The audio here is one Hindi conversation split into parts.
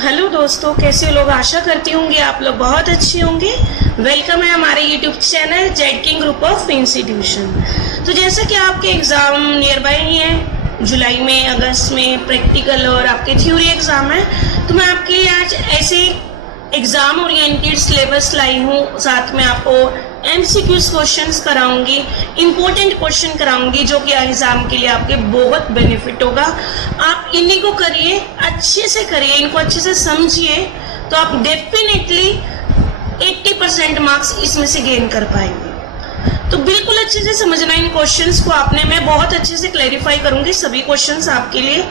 हेलो दोस्तों, कैसे हो लोग। आशा करती होंगे आप लोग बहुत अच्छे होंगे। वेलकम है हमारे YouTube channel Z king group of institution. तो जैसा कि आपके एग्ज़ाम नियर बाय ही हैं, जुलाई में, अगस्त में प्रैक्टिकल और आपके थ्योरी एग्ज़ाम है, तो मैं आपके लिए आज ऐसे एग्ज़ाम ओरिएंटेड सिलेबस लाई हूँ। साथ में आपको MCQs क्वेश्चंस कराऊंगी, इंपॉर्टेंट क्वेश्चन कराऊंगी जो कि एग्जाम के लिए आपके बहुत बेनिफिट होगा। आप इन्हीं को करिए, अच्छे से करिए, इनको अच्छे से समझिए, तो आप डेफिनेटली 80% मार्क्स इसमें से गेन कर पाएंगे। तो बिल्कुल अच्छे से समझना इन क्वेश्चंस को आपने। मैं बहुत अच्छे से क्लैरिफाई करूंगी सभी क्वेश्चंस आपके लिए,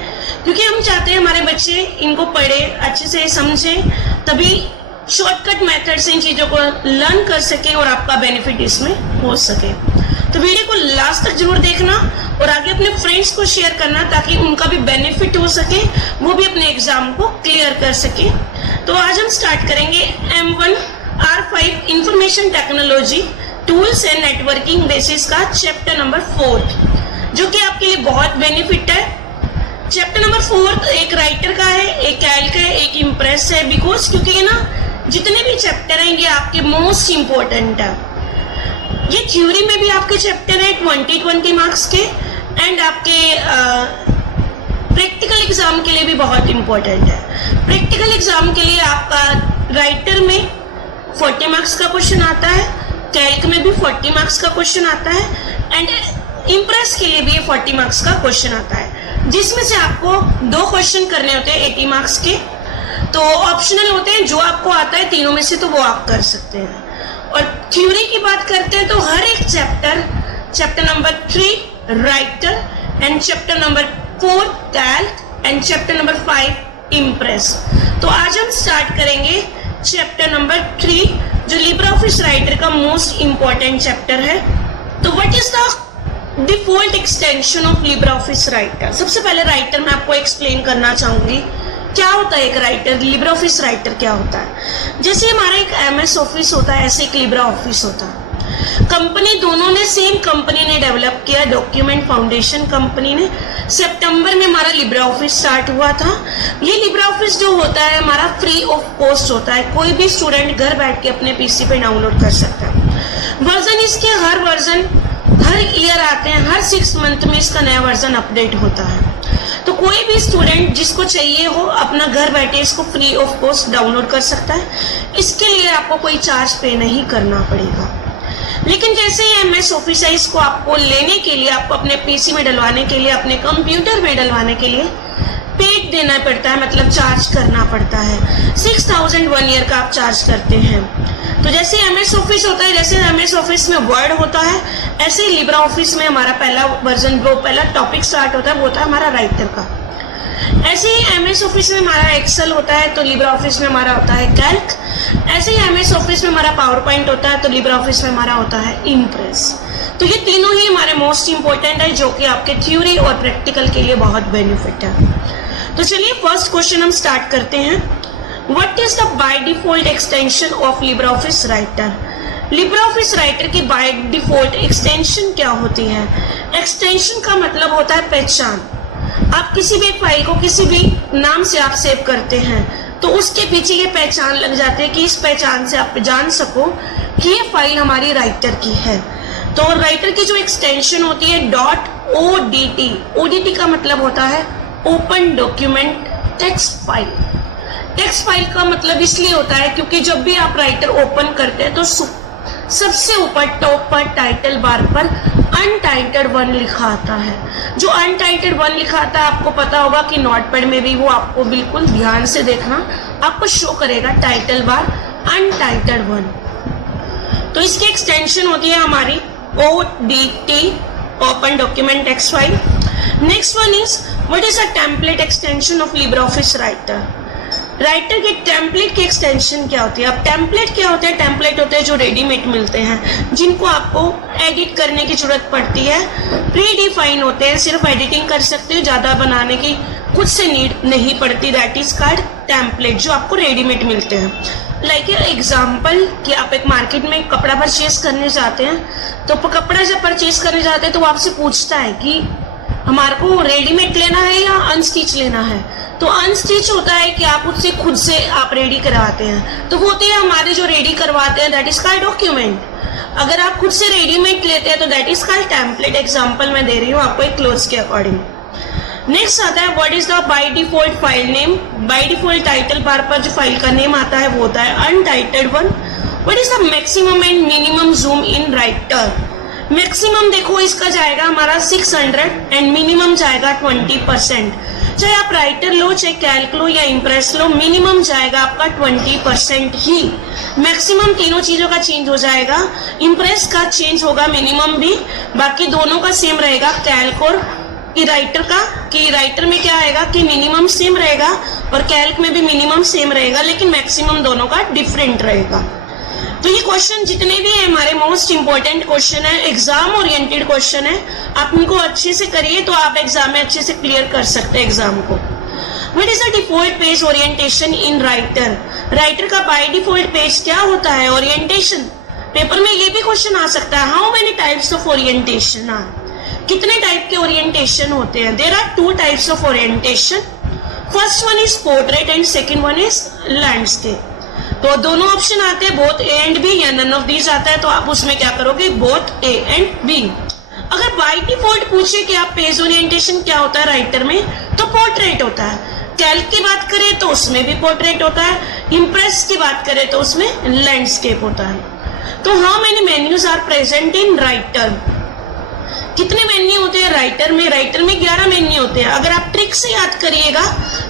क्योंकि हम चाहते हैं हमारे बच्चे इनको पढ़े, अच्छे से समझें, तभी शॉर्टकट मेथड से इन चीज़ों को लर्न कर सकें और आपका बेनिफिट इसमें हो सके। तो वीडियो को लास्ट तक जरूर देखना और आगे अपने फ्रेंड्स को शेयर करना, ताकि उनका भी बेनिफिट हो सके, वो भी अपने एग्जाम को क्लियर कर सके। तो आज हम स्टार्ट करेंगे M1 R5 information technology tools and networking basis का चैप्टर नंबर 4, जो कि आपके लिए बहुत बेनिफिट है। चैप्टर नंबर 4 एक राइटर का है, एक कैल्क है, एक इम्प्रेस है। बिकॉज क्योंकि ये ना जितने भी चैप्टर हैं ये आपके मोस्ट इम्पोर्टेंट है। ये थ्योरी में भी आपके चैप्टर है 20 मार्क्स के, एंड आपके प्रैक्टिकल एग्जाम के लिए भी बहुत इम्पोर्टेंट है। प्रैक्टिकल एग्जाम के लिए आपका राइटर में 40 मार्क्स का क्वेश्चन आता है, कैल्क में भी 40 मार्क्स का क्वेश्चन आता है, एंड इम्प्रेस के लिए भी 40 मार्क्स का क्वेश्चन आता है, जिसमें से आपको 2 क्वेश्चन करने होते हैं 80 मार्क्स के। तो ऑप्शनल होते हैं, जो आपको आता है तीनों में से तो वो आप कर सकते हैं। और थ्योरी की बात करते हैं तो हर एक chapter number 3 writer, and chapter number 4 Calc, and chapter number 5 impress. तो आज हम स्टार्ट करेंगे चैप्टर नंबर 3, जो लिब्रे ऑफिस राइटर का मोस्ट इम्पोर्टेंट चैप्टर है। तो what is the default extension of Libre office writer. सबसे पहले राइटर मैं आपको एक्सप्लेन करना चाहूंगी क्या होता है एक राइटर, लिब्रे ऑफिस राइटर क्या होता है। जैसे हमारा एक MS ऑफिस होता है, ऐसे एक लिब्रे ऑफिस होता है। कंपनी दोनों ने, सेम कंपनी ने डेवलप किया, डॉक्यूमेंट फाउंडेशन कंपनी ने। सितंबर में हमारा लिब्रे ऑफिस स्टार्ट हुआ था। ये लिब्रे ऑफिस जो होता है हमारा फ्री ऑफ कॉस्ट होता है, कोई भी स्टूडेंट घर बैठ के अपने PC पे डाउनलोड कर सकता है। वर्जन इसके हर ईयर आते हैं, हर 6 मंथ में इसका नया वर्जन अपडेट होता है। तो कोई भी स्टूडेंट जिसको चाहिए हो अपना घर बैठे इसको फ्री ऑफ कॉस्ट डाउनलोड कर सकता है। इसके लिए आपको कोई चार्ज पे नहीं करना पड़ेगा। लेकिन जैसे ये MS ऑफिस है, इसको आपको लेने के लिए, आपको अपने PC में डलवाने के लिए, अपने कंप्यूटर में डलवाने के लिए पेड देना पड़ता है, मतलब चार्ज करना पड़ता है। 6000 1 ईयर का आप चार्ज करते हैं। तो जैसे MS ऑफिस होता है, जैसे MS ऑफिस में वर्ड होता है, ऐसे ही लिब्रे ऑफिस में हमारा पहला वर्जन, वो पहला टॉपिक स्टार्ट होता है, वो होता है हमारा राइटर का। ऐसे ही MS ऑफिस में हमारा एक्सेल होता है, तो लिब्रे ऑफिस में हमारा होता है कैल्क। ऐसे ही MS ऑफिस में हमारा पावर पॉइंट होता है, तो लिब्रे ऑफिस में हमारा होता है इम्प्रेस। तो ये तीनों ही हमारे मोस्ट इंपॉर्टेंट है, जो कि आपके थ्योरी और प्रैक्टिकल के लिए बहुत बेनिफिट है। तो चलिए फर्स्ट क्वेश्चन हम स्टार्ट करते हैं। What is the by default extension of LibreOffice Writer? LibreOffice Writer की by default extension क्या होती है? एक्सटेंशन का मतलब होता है पहचान। आप किसी भी फाइल को किसी भी नाम से आप सेव करते हैं, तो उसके पीछे ये पहचान लग जाती है कि इस पहचान से आप जान सको कि ये फाइल हमारी राइटर की है। तो राइटर की जो एक्सटेंशन होती है .odt। ODT का मतलब होता है open document text file. Text file का मतलब इसलिए होता है क्योंकि जब भी आप राइटर ओपन करते हैं तो सबसे ऊपर टॉप पर टाइटल बार पर अनटाइटल्ड 1 लिखा आता है। जो अनटाइटल्ड 1 लिखा आता है, आपको पता होगा कि नोटपैड में भी वो आपको बिल्कुल ध्यान से देखना, आपको शो करेगा टाइटल बार अनटाइटल्ड 1। तो इसकी एक्सटेंशन होती है हमारी ODT, open document text file. Next one is what is a template extension of Libre office writer. Writer के टेम्पलेट की एक्सटेंशन क्या होती है। अब टेम्पलेट क्या होते हैं? टेम्पलेट होते हैं जो रेडीमेड मिलते हैं, जिनको आपको एडिट करने की जरूरत पड़ती है। प्री डिफाइन होते हैं, सिर्फ एडिटिंग कर सकते हो, ज़्यादा बनाने की खुद से नीड नहीं पड़ती। दैट इज कॉल्ड टेम्पलेट, जो आपको रेडीमेड मिलते हैं। लाइक एग्जाम्पल कि आप एक मार्केट में कपड़ा परचेज करने जाते हैं, तो कपड़ा जब परचेज करने जाते हैं तो वो आपसे पूछता है कि हमारे को रेडीमेड लेना है या अनस्टिच लेना है। तो अनस्टिच होता है कि आप उससे खुद से आप रेडी करवाते हैं, तो वो होते हैं हमारे जो रेडी करवाते हैं, दैट इज कॉल्ड डॉक्यूमेंट। अगर आप खुद से रेडीमेड लेते हैं तो that is called template. Example मैं दे रही हूँ आपको एक क्लोज के अकॉर्डिंग। नेक्स्ट आता है what is the by default file name. By default title bar पर जो फाइल का नेम आता है वो होता है untitled one. What is the maximum and minimum zoom in writer. Maximum देखो इसका जाएगा हमारा 600 एंड मिनिमम जाएगा 20%। चाहे आप राइटर लो, चाहे कैल्क लो या इम्प्रेस लो, मिनिमम जाएगा आपका 20% ही। मैक्सिमम तीनों चीजों का चेंज हो जाएगा, इम्प्रेस का चेंज होगा मिनिमम भी, बाकी दोनों का सेम रहेगा कैल्क और राइटर का। कि राइटर में क्या आएगा कि मिनिमम सेम रहेगा और कैल्क में भी मिनिमम सेम रहेगा, लेकिन मैक्सिमम दोनों का डिफरेंट रहेगा। तो ये क्वेश्चन जितने भी है हमारे मोस्ट इंपॉर्टेंट क्वेश्चन है, एग्जाम ओरिएंटेड क्वेश्चन है। आप इनको अच्छे से करिए तो आप एग्जाम में अच्छे से क्लियर कर सकते हैं एग्जाम को। What is the default page orientation in writer. Writer का बाय डिफॉल्ट पेज क्या होता है, ओरिएंटेशन। पेपर में ये भी क्वेश्चन आ सकता है, how many types of orientation are. कितने टाइप के ओरिएंटेशन होते हैं। There are 2 types of orientation. First one is portrait and second one is landscape. तो दोनों ऑप्शन आते हैं, बोथ ए एंड बी या नन ऑफ दीज आता है, तो आप उसमें क्या करोगे, बोथ ए एंड बी। अगर बाय डिफॉल्ट पूछे कि आप पेज ओरिएंटेशन क्या होता है राइटर में, तो पोर्ट्रेट होता है। कैल्क की बात करें तो उसमें भी पोर्ट्रेट होता है, इम्प्रेस की बात करें तो उसमें लैंडस्केप होता है। तो how many menus are present in writer. कितने मेन्यू होते हैं राइटर में। राइटर में 11 मेन्यू होते हैं। अगर आप ट्रिक से याद करिएगा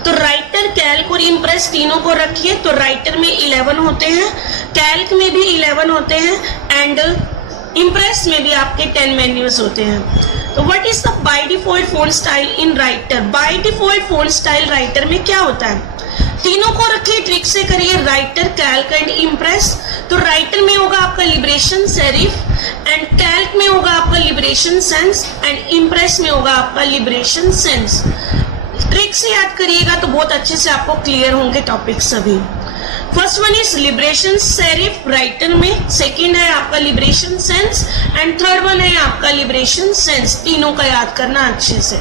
तो राइटर, कैल्क और इम्प्रेस तीनों को रखिए तो राइटर में 11 होते हैं, कैल्क में भी 11 होते हैं एंड इम्प्रेस में भी आपके 10 मेन्यूज होते हैं। तो what is the by default font style in writer. By default font style writer में क्या होता है, तीनों को रखिए, ट्रिक से करिए, राइटर, कैल्क एंड इम्प्रेस। तो राइटर में होगा आपका लिबरेशन सेरिफ एंड कैल्क में होगा आपका लिबरेशन सेंस एंड इम्प्रेस में होगा आपका लिबरेशन सेंस। ट्रिक से याद करिएगा तो बहुत अच्छे से आपको क्लियर होंगे टॉपिक सभी। First one is liberation serif writer में, सेकंड है आपका liberation sense and third one है आपका लिबरेशन सेंस। तीनों का याद करना अच्छे से।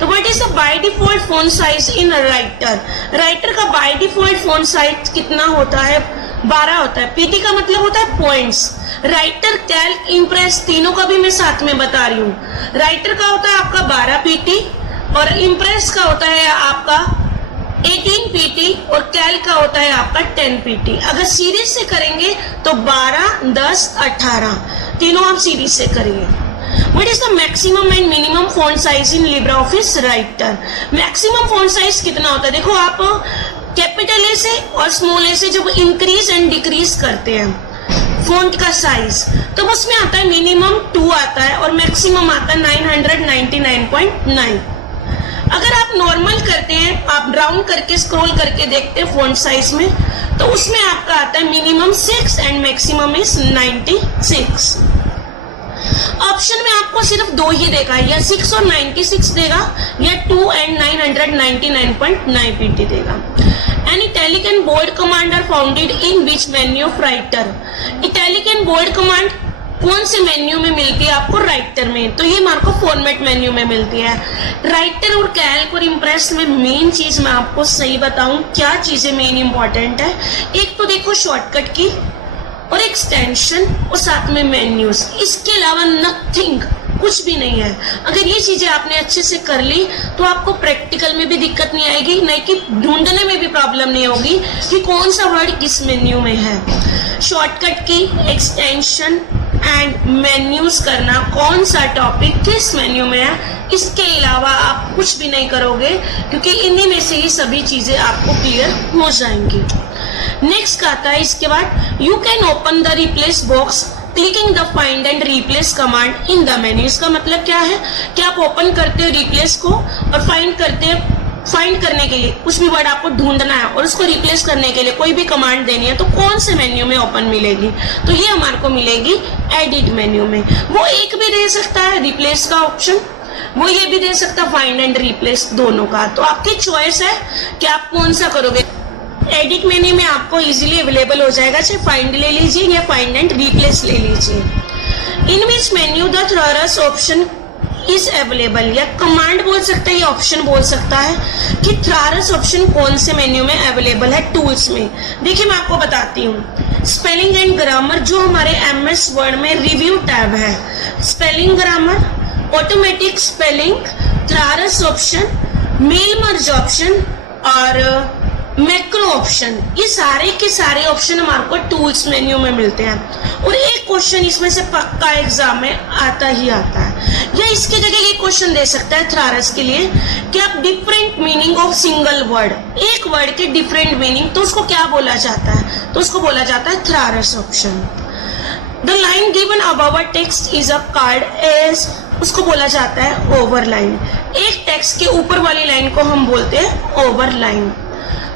तो what is the by default font size in writer. Writer का बाय डिफॉल्ट फॉन्ट साइज कितना होता है, 12 होता है। पीटी का मतलब होता है पॉइंट्स। राइटर, कैल्क, इम्प्रेस तीनों का भी मैं साथ में बता रही हूँ। राइटर का होता है आपका 12 पीटी और इम्प्रेस का होता है आपका 18 पीटी और कैल्क का होता है आपका 10 पीटी। अगर सीरीज से करेंगे तो 12, 10, 18 तीनों आप सीरीज से करिए। What is the maximum and minimum font size in LibreOffice Writer? Maximum font size कितना होता है, देखो आप कैपिटल ए से और स्मॉल ए से जब इंक्रीज एंड डिक्रीज करते हैं फॉन्ट का साइज, तो उसमें आता है मिनिमम 2 आता है और मैक्सिमम आता है 999.9। अगर आप नॉर्मल करते हैं, आप राउंड करके स्क्रॉल करके देखते हैं फॉन्ट साइज में, तो उसमें आपका आता है minimum 6 and maximum is 96। Option में आपको सिर्फ 2 ही देगा, या 6 और 96 देगा या 2 एंड 999.9 पीटी देगा। An italic and bold command are founded in which menu of writer. Italic and bold command कौन से मेन्यू में मिलती है आपको, राइटर में। तो ये मार्को फॉर्मेट मेन्यू में मिलती है। राइटर और कैल्क और इम्प्रेस में मेन चीज मैं आपको सही बताऊं क्या चीजें मेन इंपॉर्टेंट है। एक तो देखो शॉर्टकट की और एक्सटेंशन और साथ में मेन्यूज, इसके अलावा नथिंग, कुछ भी नहीं है। अगर ये चीजें आपने अच्छे से कर ली तो आपको प्रैक्टिकल में भी दिक्कत नहीं आएगी, नहीं कि ढूंढने में भी प्रॉब्लम नहीं होगी कि कौन सा वर्ड किस मेन्यू में है। शॉर्टकट की, एक्सटेंशन एंड मेन्यूज करना, कौन सा टॉपिक किस मेन्यू में है, इसके अलावा आप कुछ भी नहीं करोगे क्योंकि इन्हीं में से ही सभी चीजें आपको क्लियर हो जाएंगी। नेक्स्ट आता है इसके बाद, you can open the replace box clicking the find and replace command in the menu. इसका मतलब क्या है कि आप ओपन करते हो रिप्लेस को और फाइंड करते हो, फाइंड करने के लिए कुछ भी वर्ड आपको ढूंढना है और उसको रिप्लेस करने के लिए कोई भी कमांड देनी है, तो कौन से मेन्यू में ओपन मिलेगी, तो ये हमारे को मिलेगी एडिट मेन्यू में। वो एक भी दे सकता है रिप्लेस का ऑप्शन, वो ये भी दे सकता है फाइंड एंड रिप्लेस, दोनों का। तो आपकी चॉइस है कि आप कौन सा करोगे। एडिट मेन्यू में आपको इजीली अवेलेबल हो जाएगा, चाहे फाइंड ले लीजिए या फाइंड एंड रिप्लेस ले लीजिए। In which menu the thesaurus option is available, या कमांड बोल सकता है या ऑप्शन बोल सकता है कि थ्रारस ऑप्शन कौन से मेन्यू में अवेलेबल है टूल्स में। देखिए मैं आपको बताती हूँ, स्पेलिंग एंड ग्रामर जो हमारे एमएस वर्ड में रिव्यू टैब है, spelling grammar, automatic spelling, thesaurus option, mail merge option और मैक्रो ऑप्शन, ये सारे के सारे ऑप्शन हमारे को टूल्स मेन्यू में मिलते हैं। और एक क्वेश्चन इसमें से पक्का एग्जाम में आता ही आता है, या इसके जगह ये क्वेश्चन दे सकता है थ्रारस के लिए कि आप different meaning of single word, एक वर्ड के डिफरेंट मीनिंग, तो उसको क्या बोला जाता है, तो उसको बोला जाता है thesaurus option. The line given above text is a card edge, उसको बोला जाता है ओवरलाइन। एक टेक्स्ट के ऊपर वाली लाइन को हम बोलते हैं overline.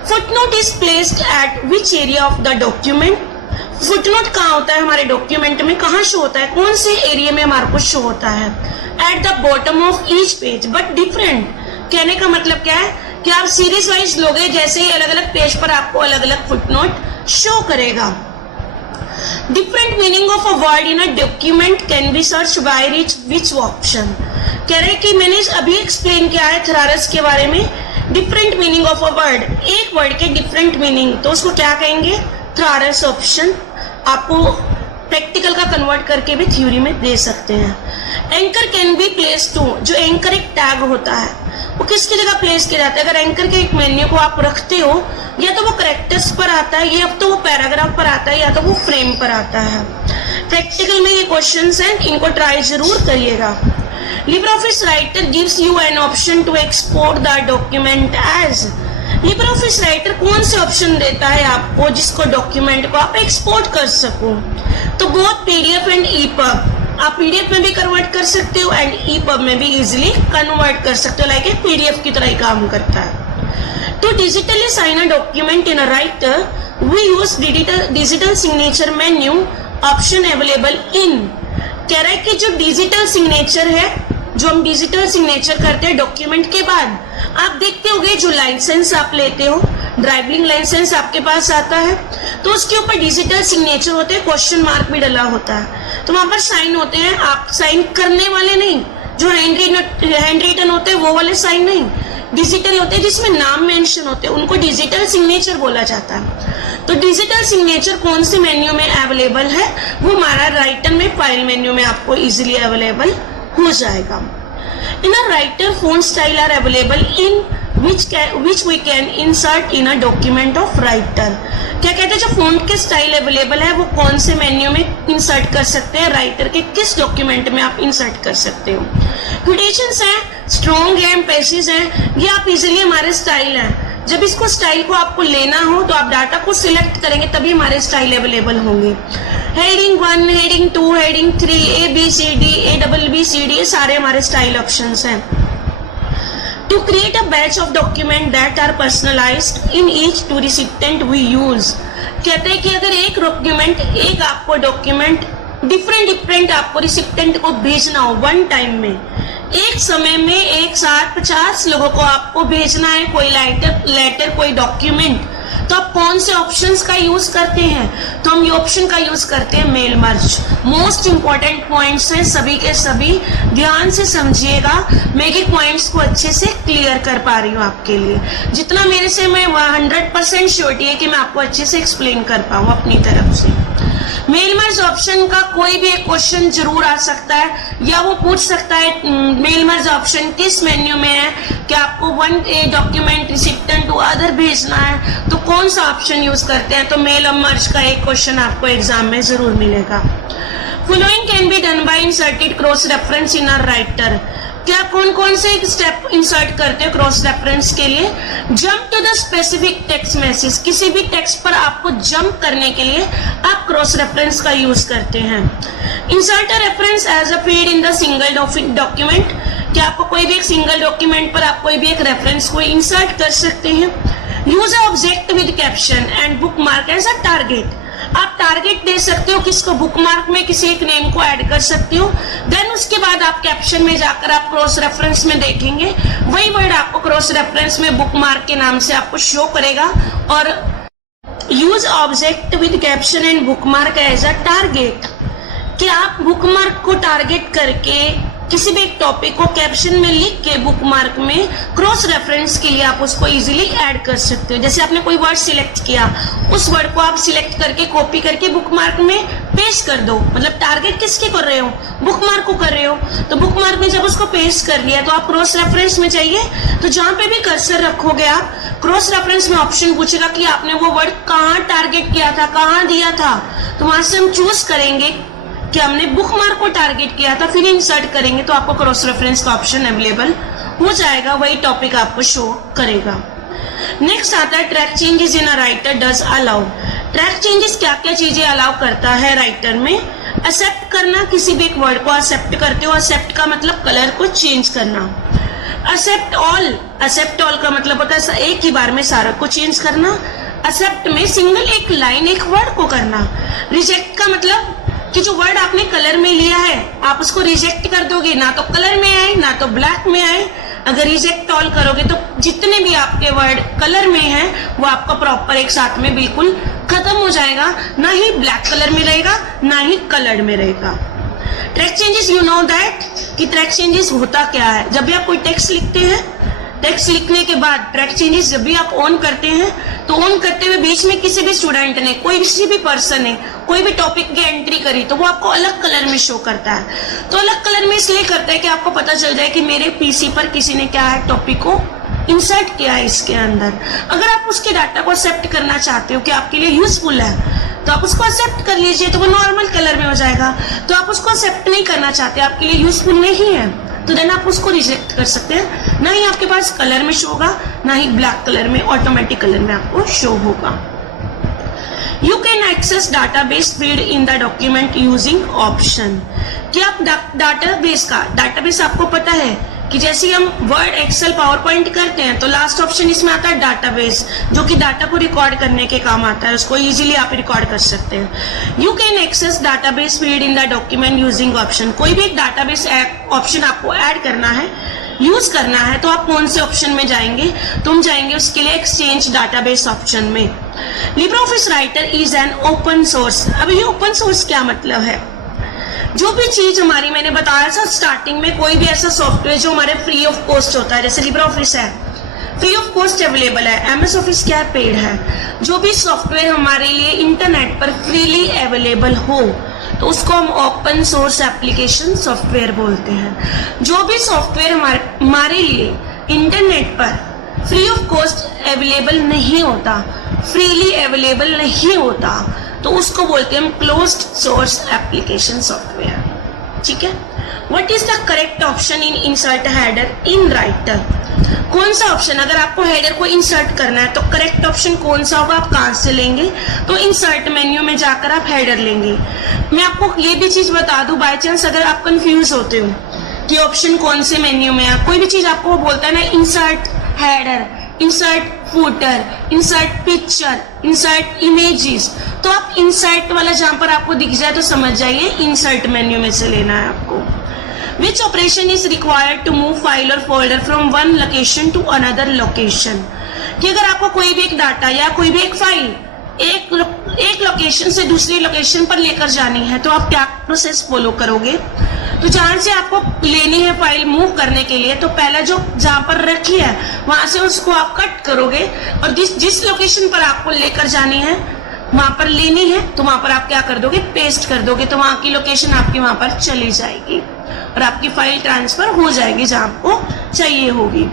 Footnote is placed at which area of the document, footnote कहाँ होता है हमारे डॉक्यूमेंट में, कहाँ शो होता है, कौन से एरिया में हमारे को शो होता है, at the bottom of each page but different. कहने का मतलब क्या है कि आप सीरीज वाइज लोगे, जैसे ही अलग अलग पेज पर आपको अलग अलग फुटनोट शो करेगा। Different meaning of a word in a document can be search by which option. कह रहे कि मैंने अभी एक्सप्लेन किया है थ्रारस के बारे में, different meaning of a word, एक वर्ड के डिफरेंट मीनिंग, तो उसको क्या कहेंगे, थ्रारस ऑप्शन। आपको प्रैक्टिकल का कन्वर्ट करके भी थ्योरी में दे सकते हैं। Anchor can be place to, जो एंकर एक टैग होता है वो किसकी जगह प्लेस किया जाता है, अगर एंकर के एक मेन्यू को आप रखते हो, या तो वो करेक्टर्स पर आता है, या तो वो पैराग्राफ पर आता है, या तो वो फ्रेम पर आता है। प्रैक्टिकल में ये क्वेश्चंस हैं, इनको ट्राई जरूर करिएगा। LibreOffice Writer gives you an option to export the document as, LibreOffice Writer कौन से ऑप्शन देता है आपको जिसको डॉक्यूमेंट को आप एक्सपोर्ट कर सको, तो बोथ PDF एंड EPUB, आप PDF में भी कन्वर्ट कर सकते हो एंड EPUB में भी इजीली कन्वर्ट कर सकते हो, लाइक एक PDF की तरह ही काम करता है। To digitally sign a document in a writer we use digital signature menu option available in. कह रहा है कि जो डिजिटल सिग्नेचर है, जो हम डिजिटल सिग्नेचर करते हैं डॉक्यूमेंट के बाद, आप देखते होंगे जो लाइसेंस आप लेते हो, ड्राइविंग लाइसेंस आपके पास आता है, तो उसके ऊपर डिजिटल सिग्नेचर होते हैं, क्वेश्चन मार्क भी डला होता है, तो वहां पर साइन होते हैं, आप साइन करने वाले नहीं, जो हैंड रिटन होते हैं वो वाले साइन नहीं, डिजिटल होते हैं जिसमें नाम मेंशन होते हैं, उनको डिजिटल सिग्नेचर बोला जाता है। तो डिजिटल सिग्नेचर कौन से मेन्यू में अवेलेबल है, वो हमारा राइटर में फाइल मेन्यू में आपको इजीली अवेलेबल हो जाएगा। In a writer font style are available in which we can insert in a document of writer। क्या कहते हैं, जो फॉन्ट के स्टाइल अवेलेबल है वो कौन से मेन्यू में इंसर्ट कर सकते हैं, राइटर के किस डॉक्यूमेंट में आप इंसर्ट कर सकते हो। क्वेटेशंस हैं, स्ट्रॉन्ग है, पैसेज हैं, ये आप इजीली हमारे स्टाइल हैं, जब इसको स्टाइल को आपको लेना हो तो आप डाटा को सिलेक्ट करेंगे तभी हमारे स्टाइल अवेलेबल होंगे। Heading 1, heading 2, heading 3, ABCD, ABBCD, ये सारे हमारे स्टाइल ऑप्शंस हैं। To create a batch of document that are personalized in each to recipient we use। कहते हैं कि अगर एक डॉक्यूमेंट, एक आपको डॉक्यूमेंट डिफरेंट आपको रिसिप्टेंट को भेजना हो वन टाइम में, एक समय में एक साथ 50 लोगों को आपको भेजना है कोई लेटर कोई डॉक्यूमेंट, तो आप कौन से ऑप्शंस का यूज करते हैं, तो हम ये ऑप्शन का यूज करते हैं mail merge. Most important points हैं, सभी के सभी ध्यान से समझिएगा, मैं एक पॉइंट्स को अच्छे से क्लियर कर पा रही हूँ आपके लिए, जितना मेरे से मैं 100% श्योरिटी है कि मैं आपको अच्छे से एक्सप्लेन कर पाऊँ अपनी तरफ से। मेल मर्ज ऑप्शन का कोई भी एक क्वेश्चन जरूर आ सकता है, या वो पूछ सकता है मेल मर्ज ऑप्शन किस मेन्यू में है, कि आपको one document recipient to other भेजना है तो कौन सा ऑप्शन यूज करते हैं, तो मेल मर्ज का एक क्वेश्चन आपको एग्जाम में जरूर मिलेगा। Following can be done by inserted cross reference in a writer. क्या कौन कौन से स्टेप इंसर्ट करते हो क्रॉस रेफरेंस के लिए, jump to the specific text message, किसी भी टेक्स्ट पर आपको जंप करने के लिए आप क्रॉस रेफरेंस का यूज करते हैं। Insert a reference as a feed in the single document, क्या आपको कोई भी एक सिंगल डॉक्यूमेंट पर आप कोई भी एक रेफरेंस को इंसर्ट कर सकते हैं। Use a object with caption and bookmark as a target, आप टारगेट दे सकते हो किसको, बुक मार्क में किसी एक नेम को ऐड कर सकते हो, देन उसके बाद आप कैप्शन में जाकर आप क्रॉस रेफरेंस में देखेंगे वही वर्ड आपको क्रॉस रेफरेंस में बुक मार्क के नाम से आपको शो करेगा। और use object with caption and bookmark as a target, कि आप बुक मार्क को टारगेट करके किसी भी एक टॉपिक को कैप्शन में लिख के बुकमार्क में क्रॉस रेफरेंस के लिए आप उसको इजीली ऐड कर सकते हो। जैसे आपने कोई वर्ड सिलेक्ट किया, उस वर्ड को आप सिलेक्ट करके कॉपी करके बुकमार्क में पेस्ट कर दो। मतलब टारगेट किसके कर रहे हो? बुकमार्क को कर रहे हो। तो बुकमार्क में जब उसको पेस्ट कर लिया तो आप क्रॉस रेफरेंस में जाइए, तो जहां पे भी कर्सर रखोगे आप, क्रॉस रेफरेंस में ऑप्शन पूछेगा कि आपने वो वर्ड कहाँ टारगेट किया था, कहाँ दिया था। तो वहां से हम चूज करेंगे कि हमने बुकमार्क को टारगेट किया था, फिर इंसर्ट करेंगे तो आपको क्रॉस रेफरेंस का ऑप्शन अवेलेबल हो जाएगा, वही टॉपिक आपको शो करेगा। नेक्स्ट आता है track changes in a writer does allow. Track changes क्या क्या चीजें अलाउ करता है राइटर में? एक्सेप्ट करना, किसी भी एक वर्ड को एक्सेप्ट करते हो, एक्सेप्ट का मतलब कलर को चेंज करना। एक्सेप्ट ऑल का मतलब होता है एक ही बार में सारा को चेंज करना। एक्सेप्ट में सिंगल एक लाइन एक वर्ड को करना। रिजेक्ट का मतलब कि जो वर्ड आपने कलर में लिया है आप उसको रिजेक्ट कर दोगे, ना तो कलर में आए ना तो ब्लैक में आए। अगर रिजेक्ट ऑल करोगे तो जितने भी आपके वर्ड कलर में हैं वो आपका प्रॉपर एक साथ में बिल्कुल खत्म हो जाएगा, ना ही ब्लैक कलर में रहेगा ना ही कलर्ड में रहेगा। Track changes, you know that कि ट्रैक चेंजेस होता क्या है? जब भी आप कोई टेक्स्ट लिखते हैं, टेक्स्ट लिखने के बाद ट्रैक चेंजेस जब भी आप ऑन करते हैं तो ऑन करते हुए बीच में किसी भी स्टूडेंट ने, कोई किसी भी पर्सन ने कोई भी टॉपिक की एंट्री करी तो वो आपको अलग कलर में शो करता है। तो अलग कलर में इसलिए करता है कि आपको पता चल जाए कि मेरे पीसी पर किसी ने क्या है टॉपिक को इंसर्ट किया है इसके अंदर। अगर आप उसके डाटा को एक्सेप्ट करना चाहते हो कि आपके लिए यूजफुल है तो आप उसको एक्सेप्ट कर लीजिए, तो वो नॉर्मल कलर में हो जाएगा। तो आप उसको एक्सेप्ट नहीं करना चाहते, आपके लिए यूजफुल नहीं है, तो देन आप उसको रिजेक्ट कर सकते हैं। ना ही आपके पास कलर में शो होगा ना ही ब्लैक कलर में, ऑटोमेटिक कलर में आपको शो होगा। You can access database field in the document using option. कि आप डाटाबेस आपको पता है कि जैसे हम वर्ड, एक्सेल, पावर पॉइंट करते हैं तो लास्ट ऑप्शन इसमें आता है डाटाबेस, जो कि डाटा को रिकॉर्ड करने के काम आता है, उसको इजीली आप रिकॉर्ड कर सकते हैं। You can access database field in the document using option. कोई भी एक डाटाबेस ऑप्शन आपको ऐड करना है, यूज करना है, तो आप कौन से ऑप्शन में जाएंगे? तुम जाएंगे उसके लिए एक्सचेंज डाटाबेस ऑप्शन में। LibreOffice writer is an open source. अब ये ओपन सोर्स क्या मतलब है? जो भी चीज हमारी, मैंने बताया था स्टार्टिंग में, कोई भी ऐसा सॉफ्टवेयर जो हमारे फ्री ऑफ कॉस्ट होता है, जैसे लिब्रियोफिस है फ्री ऑफ कॉस्ट अवेलेबल है, एमएस ऑफिस क्या है, पेड है। जो भी सॉफ्टवेयर हमारे लिए इंटरनेट पर फ्रीली अवेलेबल हो तो उसको हम ओपन सोर्स एप्लीकेशन सॉफ्टवेयर बोलते हैं। जो भी सॉफ्टवेयर हमारे लिए इंटरनेट पर फ्री ऑफ कॉस्ट अवेलेबल नहीं होता, फ्रीली अवेलेबल नहीं होता, तो उसको बोलते हैं हम क्लोज्ड सोर्स एप्लीकेशन सॉफ्टवेयर। ठीक है। What is the correct option in insert header in writer? कौन सा ऑप्शन, अगर आपको हेडर को इंसर्ट करना है तो करेक्ट ऑप्शन कौन सा होगा? आप कहां से लेंगे? तो इंसर्ट मेन्यू में जाकर आप हेडर लेंगे। मैं आपको ये भी चीज बता दूं, बाय चांस अगर आप कंफ्यूज होते हो कि ऑप्शन कौन से मेन्यू में है, कोई भी चीज आपको बोलता है ना insert header, insert footer, insert picture, insert images, तो आप इंसर्ट वाला जहां पर आपको दिख जाए तो समझ जाइए इंसर्ट मेन्यू में से लेना है आपको। Which operation is required to move file or folder from one location to another location? कि अगर आपको कोई भी एक डाटा या कोई भी एक फाइल एक लोकेशन से दूसरी लोकेशन पर लेकर जानी है तो आप क्या प्रोसेस फॉलो करोगे? तो जहां से आपको लेनी है फाइल मूव करने के लिए, तो पहला जो जहां पर रखी है वहां से उसको आप कट करोगे और जिस लोकेशन पर आपको लेकर जानी है वहां पर लेनी है तो वहां पर आप क्या कर दोगे? पेस्ट कर दोगे, तो वहां की लोकेशन आपकी वहां पर चली जाएगी और आपकी फाइल ट्रांसफर हो जाएगी जहां आपको चाहिए होगी।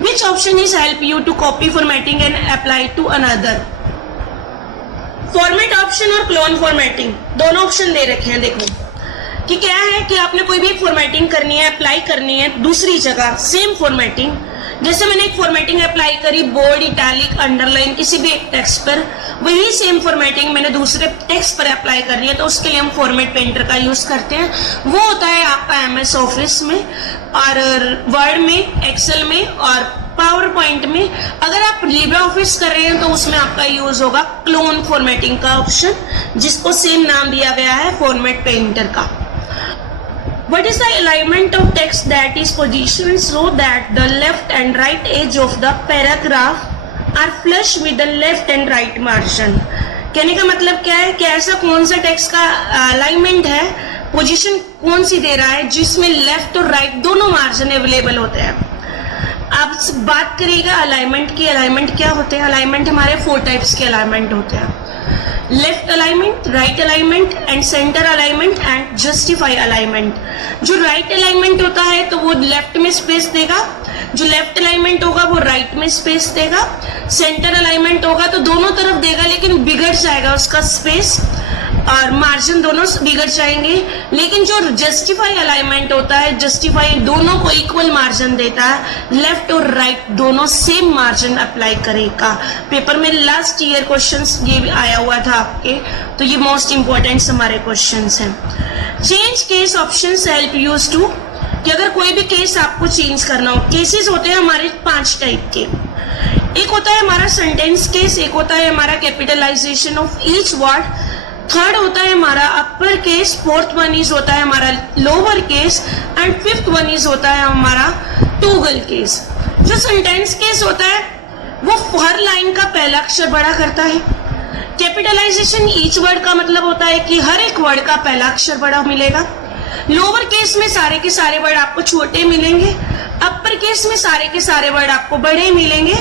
Which option is help you to copy formatting and apply to another? Format option और क्लोन फॉर्मेटिंग दोनों ऑप्शन दे रखे हैं। देखो कि क्या है कि आपने कोई भी फॉर्मेटिंग करनी है, अप्लाई करनी है दूसरी जगह, सेम फॉर्मेटिंग। जैसे मैंने एक फॉर्मेटिंग अप्लाई करी बोल्ड, इटैलिक, अंडरलाइन किसी भी एक टेक्स्ट पर, वही सेम फॉर्मेटिंग मैंने दूसरे टेक्स्ट पर अप्लाई करनी है तो उसके लिए हम फॉर्मेट पेंटर का यूज करते हैं। वो होता है आपका एमएस ऑफिस में और वर्ड में, एक्सेल में और पावर पॉइंट में। अगर आप लिब्रे ऑफिस कर रहे हैं तो उसमें आपका यूज होगा क्लोन फॉर्मेटिंग का ऑप्शन, जिसको सेम नाम दिया गया है फॉर्मेट पेंटर का। What is the alignment of text that is positioned so that the left and right edge of the paragraph are flush with the left and right margin? कहने का मतलब क्या है कि ऐसा कौन सा टेक्स्ट का अलाइनमेंट है पोजीशन कौन सी दे रहा है जिसमें लेफ्ट और राइट दोनों मार्जिन अवेलेबल होते हैं। अब बात करिएगा अलाइनमेंट की। अलाइनमेंट क्या होते हैं? अलाइनमेंट हमारे 4 टाइप्स के अलाइनमेंट होते हैं, left alignment, right alignment and centre alignment and justify alignment. जो राइट अलाइनमेंट होता है तो वो लेफ्ट में स्पेस देगा, जो लेफ्ट अलाइनमेंट होगा वो राइट में स्पेस देगा। सेंटर अलाइनमेंट होगा तो दोनों तरफ देगा लेकिन बिगड़ जाएगा उसका स्पेस और मार्जिन दोनों बिगड़ जाएंगे। लेकिन जो जस्टिफाई अलाइनमेंट होता है, जस्टिफाई दोनों को इक्वल मार्जिन देता है, लेफ्ट और राइट दोनों सेम मार्जिन अप्लाई करेगा। पेपर में लास्ट ईयर क्वेश्चंस ये भी आया हुआ था आपके, तो ये मोस्ट इंपॉर्टेंट हमारे क्वेश्चंस हैं। Change case options help use to, कि अगर कोई भी केस आपको चेंज करना हो, केसेस होते हैं हमारे 5 टाइप के। एक होता है हमारा सेंटेंस केस, एक होता है हमारा capitalization of each word, third होता है हमारा upper case, fourth one is होता है हमारा lower case and fifth one is होता है हमारा टॉगल केस। जो सेंटेंस केस होता है वो हर लाइन का पहला अक्षर बड़ा करता है। कैपिटलाइजेशन ईच वर्ड का मतलब होता है कि हर एक वर्ड का पहला अक्षर बड़ा मिलेगा। लोअर केस में सारे के सारे वर्ड आपको छोटे मिलेंगे, अपर केस में सारे के सारे वर्ड आपको बड़े मिलेंगे।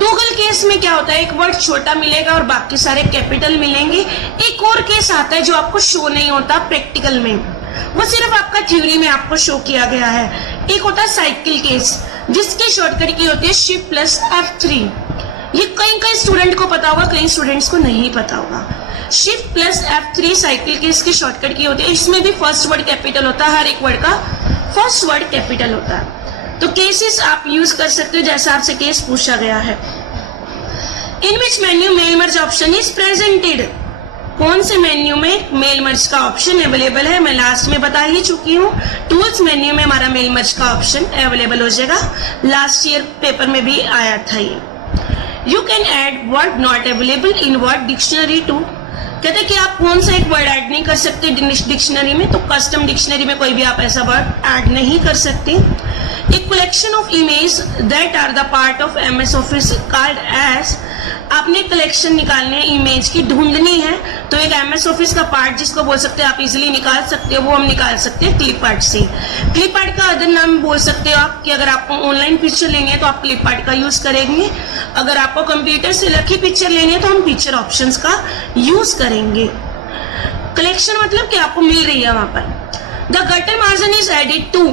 टॉगल केस में क्या होता है, एक वर्ड छोटा मिलेगा और बाकी सारे कैपिटल मिलेंगे। एक और केस आता है जो आपको शो नहीं होता प्रैक्टिकल में, वो सिर्फ आपका थ्योरी में आपको शो किया गया है। एक होता है साइकिल केस, जिसकी शॉर्टकट की होती है शिफ्ट प्लस F3। ये कई स्टूडेंट को पता होगा, कई स्टूडेंट्स को नहीं पता होगा। Shift plus F3 cycle case की शॉर्टकट की होती है। इसमें भी फर्स्ट वर्ड कैपिटल होता है, हर एक वर्ड का फर्स्ट वर्ड कैपिटल होता है। तो केसेस आप यूज कर सकते हो जैसा आपसे केस पूछा गया है। In which menu mail merge option is presented, कौन से मेन्यू में मेल मर्ज का ऑप्शन अवेलेबल है, मैं लास्ट में बता ही चुकी हूँ। टूल्स मेन्यू में हमारा मेल मर्ज का ऑप्शन अवेलेबल हो जाएगा, लास्ट ईयर पेपर में भी आया था ये। You can add word not available in word dictionary to, कहते कि आप कौन सा एक वर्ड ऐड नहीं कर सकते डिक्शनरी में, तो कस्टम डिक्शनरी में कोई भी आप ऐसा वर्ड ऐड नहीं कर सकते। एक collection of image that are the part of MS office called as, आपने कलेक्शन निकालनी है, इमेज की ढूंढनी है, तो एक MS ऑफिस का पार्ट जिसको बोल सकते हैं आप इजीली निकाल सकते हो, वो हम निकाल सकते हैं क्लिप आर्ट से। क्लिप आर्ट का अदर नाम बोल सकते हो आप, कि अगर आपको ऑनलाइन पिक्चर लेनी है तो आप क्लिप आर्ट का यूज करेंगे, अगर आपको कंप्यूटर से रखी पिक्चर लेनी है तो हम पिक्चर ऑप्शंस का यूज करेंगे। कलेक्शन मतलब कि आपको मिल रही है वहां पर। The gutter margin is added to,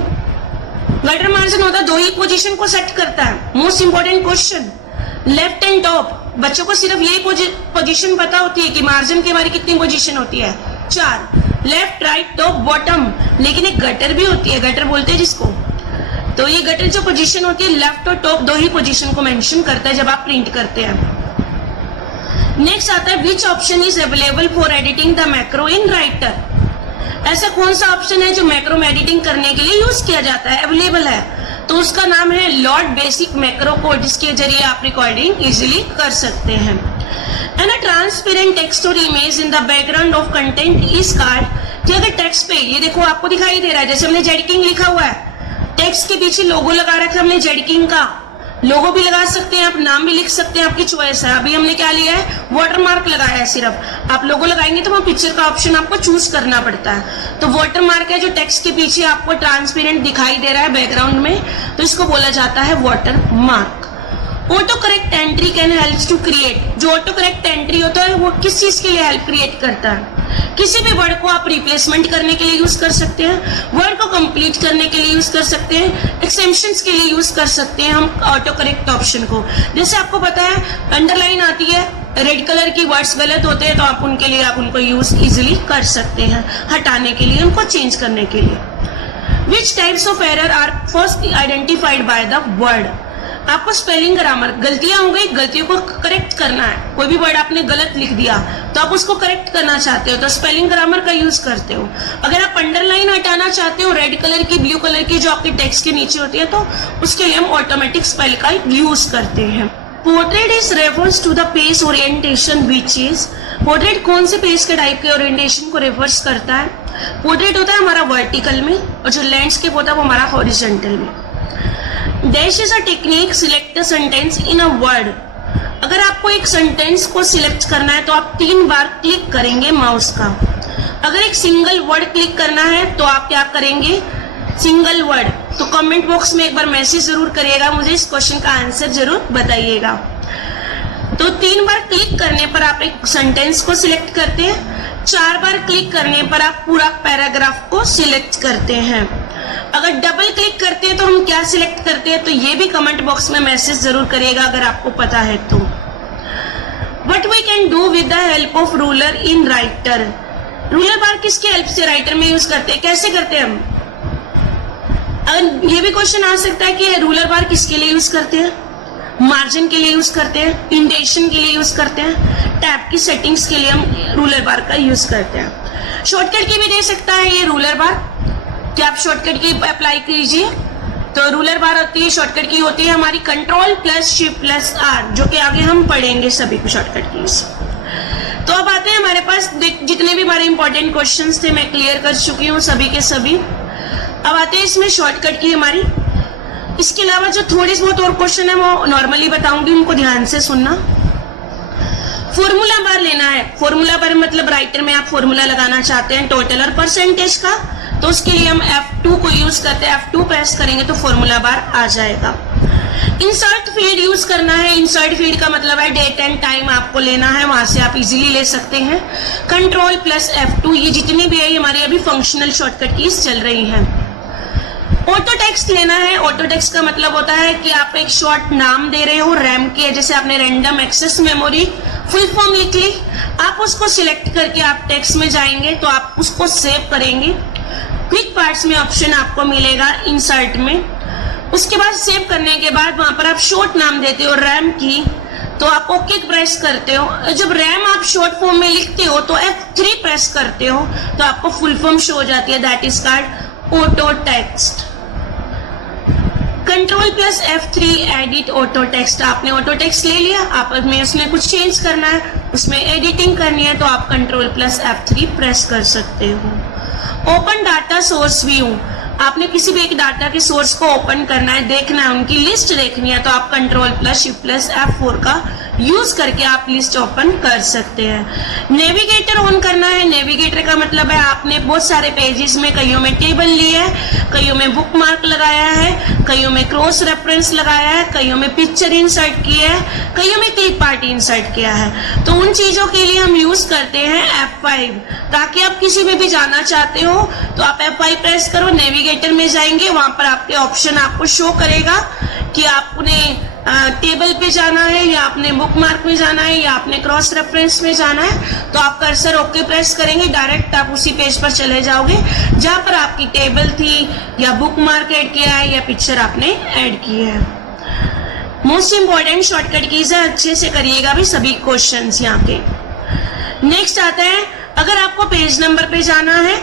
gutter margin होता है 2 ही पोजीशन को सेट करता है। Most important question, left and top, बच्चों को सिर्फ यही पोजीशन पता होती है कि मार्जिन के बारे कितनी पोजीशन होती है, 4, लेफ्ट राइट टॉप बॉटम, लेकिन एक गटर भी होती है, गटर बोलते हैं जिसको। तो ये गटर जो पोजीशन होती है लेफ्ट और टॉप 2 ही पोजीशन को मेंशन करता है जब आप प्रिंट करते हैं। नेक्स्ट आता है which option is available for editing the macro in writer, ऐसा कौन सा ऑप्शन है जो मैक्रो में एडिटिंग करने के लिए यूज किया जाता है, अवेलेबल है, तो उसका नाम है लॉर्ड बेसिक मैक्रो कोड, जिसके जरिए आप रिकॉर्डिंग इजीली कर सकते हैं। एंड अ ट्रांसपेरेंट टेक्स्ट और image in the background of content is called, कि अगर टेक्स्ट पे ये देखो आपको दिखाई दे रहा है, जैसे हमने जेडकिंग लिखा हुआ है, टेक्स्ट के पीछे लोगो लगा रखा है हमने जेडकिंग का, लोगो भी लगा सकते हैं आप, नाम भी लिख सकते हैं, आपकी चॉइस है। अभी हमने क्या लिया है, वाटरमार्क लगाया है सिर्फ, आप लोगो लगाएंगे तो वहाँ पिक्चर का ऑप्शन आपको चूज करना पड़ता है। तो वाटरमार्क है जो टेक्स्ट के पीछे आपको ट्रांसपेरेंट दिखाई दे रहा है बैकग्राउंड में, तो इसको बोला जाता है watermark. Auto correct entry can help to create, जो ऑटो करेक्ट एंट्री होता है वो किस चीज के लिए हेल्प क्रिएट करता है, किसी भी वर्ड को आप रिप्लेसमेंट करने के लिए यूज कर सकते हैं, वर्ड को कंप्लीट करने के लिए यूज कर सकते हैं, एक्सटेंशंस के लिए यूज कर सकते हैं हम ऑटो करेक्ट ऑप्शन को। जैसे आपको पता है अंडरलाइन आती है, रेड कलर की वर्ड्स गलत होते हैं तो आप उनके लिए आप उनको यूज इजीली कर सकते हैं, हटाने के लिए, उनको चेंज करने के लिए। Which types of error are first identified by the word, आपको स्पेलिंग ग्रामर गलतियां हो गई, गलतियों को करेक्ट करना है, कोई भी वर्ड आपने गलत लिख दिया तो आप उसको करेक्ट करना चाहते हो तो स्पेलिंग ग्रामर का यूज करते हो। अगर आप अंडरलाइन हटाना चाहते हो रेड कलर की, ब्लू कलर की जो आपके टेक्स्ट के नीचे होती है, तो उसके लिए हम ऑटोमेटिक स्पेल का यूज करते हैं। Portrait is refers to the page orientation which is, portrait कौन से पेज के टाइप के ओरिएंटेशन को रेफर्स करता है, पोर्ट्रेट होता है हमारा वर्टिकल में और जो लैंडस्केप होता है वो हमारा हॉरिजॉन्टल में। Dash is a technique select the sentence in a word, अगर आपको एक सेंटेंस को सिलेक्ट करना है तो आप 3 बार क्लिक करेंगे माउस का, अगर एक सिंगल वर्ड क्लिक करना है तो आप क्या करेंगे, सिंगल वर्ड, तो कमेंट बॉक्स में एक बार मैसेज जरूर करिएगा, मुझे इस क्वेश्चन का आंसर जरूर बताइएगा। तो 3 बार क्लिक करने पर आप एक सेंटेंस को सिलेक्ट करते हैं, 4 बार क्लिक करने पर आप पूरा पैराग्राफ को सिलेक्ट करते हैं। अगर डबल क्लिक करते हैं तो हम क्या सिलेक्ट करते हैं, तो ये भी कमेंट बॉक्स में मैसेज जरूर करिएगा अगर आपको पता है तो। What we can do with the help of ruler in writer? Ruler bar किसकी हेल्प से राइटर में यूज करते हैं, कैसे करते हैं हम? अगर ये भी क्वेश्चन आ सकता है कि रूलर बार किसके लिए यूज करते हैं, मार्जिन के लिए यूज करते हैं, इंडेशन के लिए यूज करते हैं, टैब की सेटिंग्स के लिए हम रूलर बार का यूज करते हैं। शॉर्टकट की भी दे सकता है ये रूलर बार, कि आप शॉर्टकट की अप्लाई कीजिए। तो रूलर बार होती है, शॉर्टकट की होती है हमारी Ctrl+Shift+R, जो कि आगे हम पढ़ेंगे सभी को शॉर्टकट कीज। तो अब आते हैं हमारे पास जितने भी हमारे इंपॉर्टेंट क्वेश्चंस थे मैं क्लियर कर चुकी हूँ सभी के सभी। अब आते हैं इसमें शॉर्टकट की हमारी। इसके अलावा जो थोड़ी बहुत और क्वेश्चन है वो नॉर्मली बताऊंगी, उनको ध्यान से सुनना। फॉर्मूला बार लेना है, फॉर्मूला बार मतलब राइटर में आप फॉर्मूला लगाना चाहते हैं टोटल और परसेंटेज का, तो उसके लिए हम F2 को यूज करते हैं, F2 प्रेस करेंगे तो फॉर्मूला बार आ जाएगा। इंसर्ट फील्ड यूज करना है, इंसर्ट फील्ड का मतलब है डेट एंड टाइम आपको लेना है, वहां से आप इजीली ले सकते हैं। Ctrl+F2, ये जितनी भी है ये हमारी अभी फंक्शनल शॉर्टकट कीज चल रही हैं। ऑटो टेक्स्ट लेना है, ऑटो टेक्स्ट का मतलब होता है कि आप एक शॉर्ट नाम दे रहे हो रैम की, जैसे आपने random access memory full form लिख ली, आप उसको सिलेक्ट करके आप टेक्स्ट में जाएंगे तो आप उसको सेव करेंगे। क्विक पार्ट्स में ऑप्शन आपको मिलेगा इंसर्ट में, उसके बाद सेव करने के बाद वहां पर आप शॉर्ट नाम देते हो रैम की, तो आप ओके प्रेस करते हो। जब रैम आप शॉर्ट फॉर्म में लिखते हो तो F3 प्रेस करते हो तो आपको फुल फॉर्म शो हो जाती है, that is called auto text. Ctrl+F3 edit auto text, आपने ऑटो टेक्स्ट ले लिया, आप उसमें कुछ चेंज करना है, उसमें एडिटिंग करनी है तो आप Ctrl+F3 प्रेस कर सकते हो। ओपन डाटा सोर्स व्यू, आपने किसी भी एक डाटा के सोर्स को ओपन करना है, देखना है, उनकी लिस्ट देखनी है तो आप Ctrl+Shift+F4 का यूज करके आप लिस्ट ओपन कर सकते हैं। नेविगेटर ऑन करना है, नेविगेटर का मतलब है आपने बहुत सारे पेजेस में कईयों में टेबल लिया है, कईयों में बुक मार्क लगाया है, कईयों में क्रॉस रेफरेंस लगाया है, कईयों में पिक्चर इंसर्ट किया है, कईयों में क्लिक पार्टी इंसर्ट किया है, तो उन चीजों के लिए हम यूज करते हैं F5। ताकि आप किसी में भी जाना चाहते हो तो आप F5 प्रेस करो, नेविगेटर में जाएंगे, वहां पर आपके ऑप्शन आपको शो करेगा कि आपने टेबल पे जाना है या आपने बुक मार्क में जाना है या आपने क्रॉस रेफरेंस में जाना है, तो आप कर्सर ओके प्रेस करेंगे, डायरेक्ट आप उसी पेज पर चले जाओगे जहां पर आपकी टेबल थी या बुक मार्क ऐड किया है या पिक्चर आपने ऐड की है। मोस्ट इंपॉर्टेंट शॉर्टकट कीज है, अच्छे से करिएगा भी सभी क्वेश्चंस यहाँ के। नेक्स्ट आता है, अगर आपको पेज नंबर पे जाना है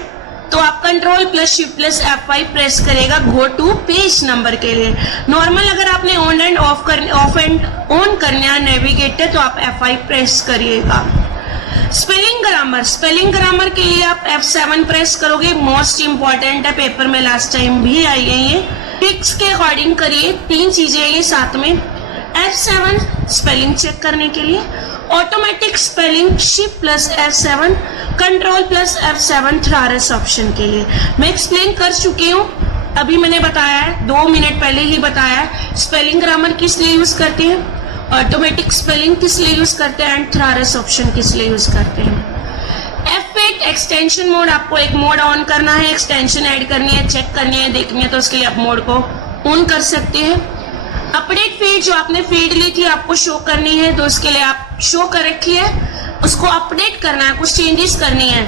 तो आप Ctrl+Shift+F5 प्रेस करेगा गो टू पेज नंबर के लिए। नॉर्मल अगर आपने ऑन एंड ऑफ ऑन करना है नेविगेटर तो आप F5 प्रेस करिएगा। स्पेलिंग ग्रामर, स्पेलिंग ग्रामर के लिए आप F7 प्रेस करोगे, मोस्ट इंपॉर्टेंट है, पेपर में लास्ट टाइम भी आई है ये। टिक्स के अकॉर्डिंग करिए, 3 चीजें ये साथ में। F7 स्पेलिंग चेक करने के लिए, automatic spelling Shift+F7, Ctrl+F7 थ्रारस option के लिए। मैं एक्सप्लेन कर चुकी हूँ, अभी मैंने बताया है 2 मिनट पहले ही बताया है स्पेलिंग ग्रामर किस लिए यूज करते हैं, ऑटोमेटिक स्पेलिंग किस लिए यूज करते हैं एंड थ्रारस ऑप्शन किस लिए यूज करते हैं। F8 एक्सटेंशन मोड, आपको एक मोड ऑन करना है, एक्सटेंशन ऐड करनी है, चेक करनी है, देखनी है, तो उसके लिए आप मोड को ऑन कर सकते हैं। अपडेट फीड, जो आपने फीड ली थी आपको शो करनी है तो उसके लिए आप शो कर रखी है, उसको अपडेट करना है, कुछ चेंजेस करनी है,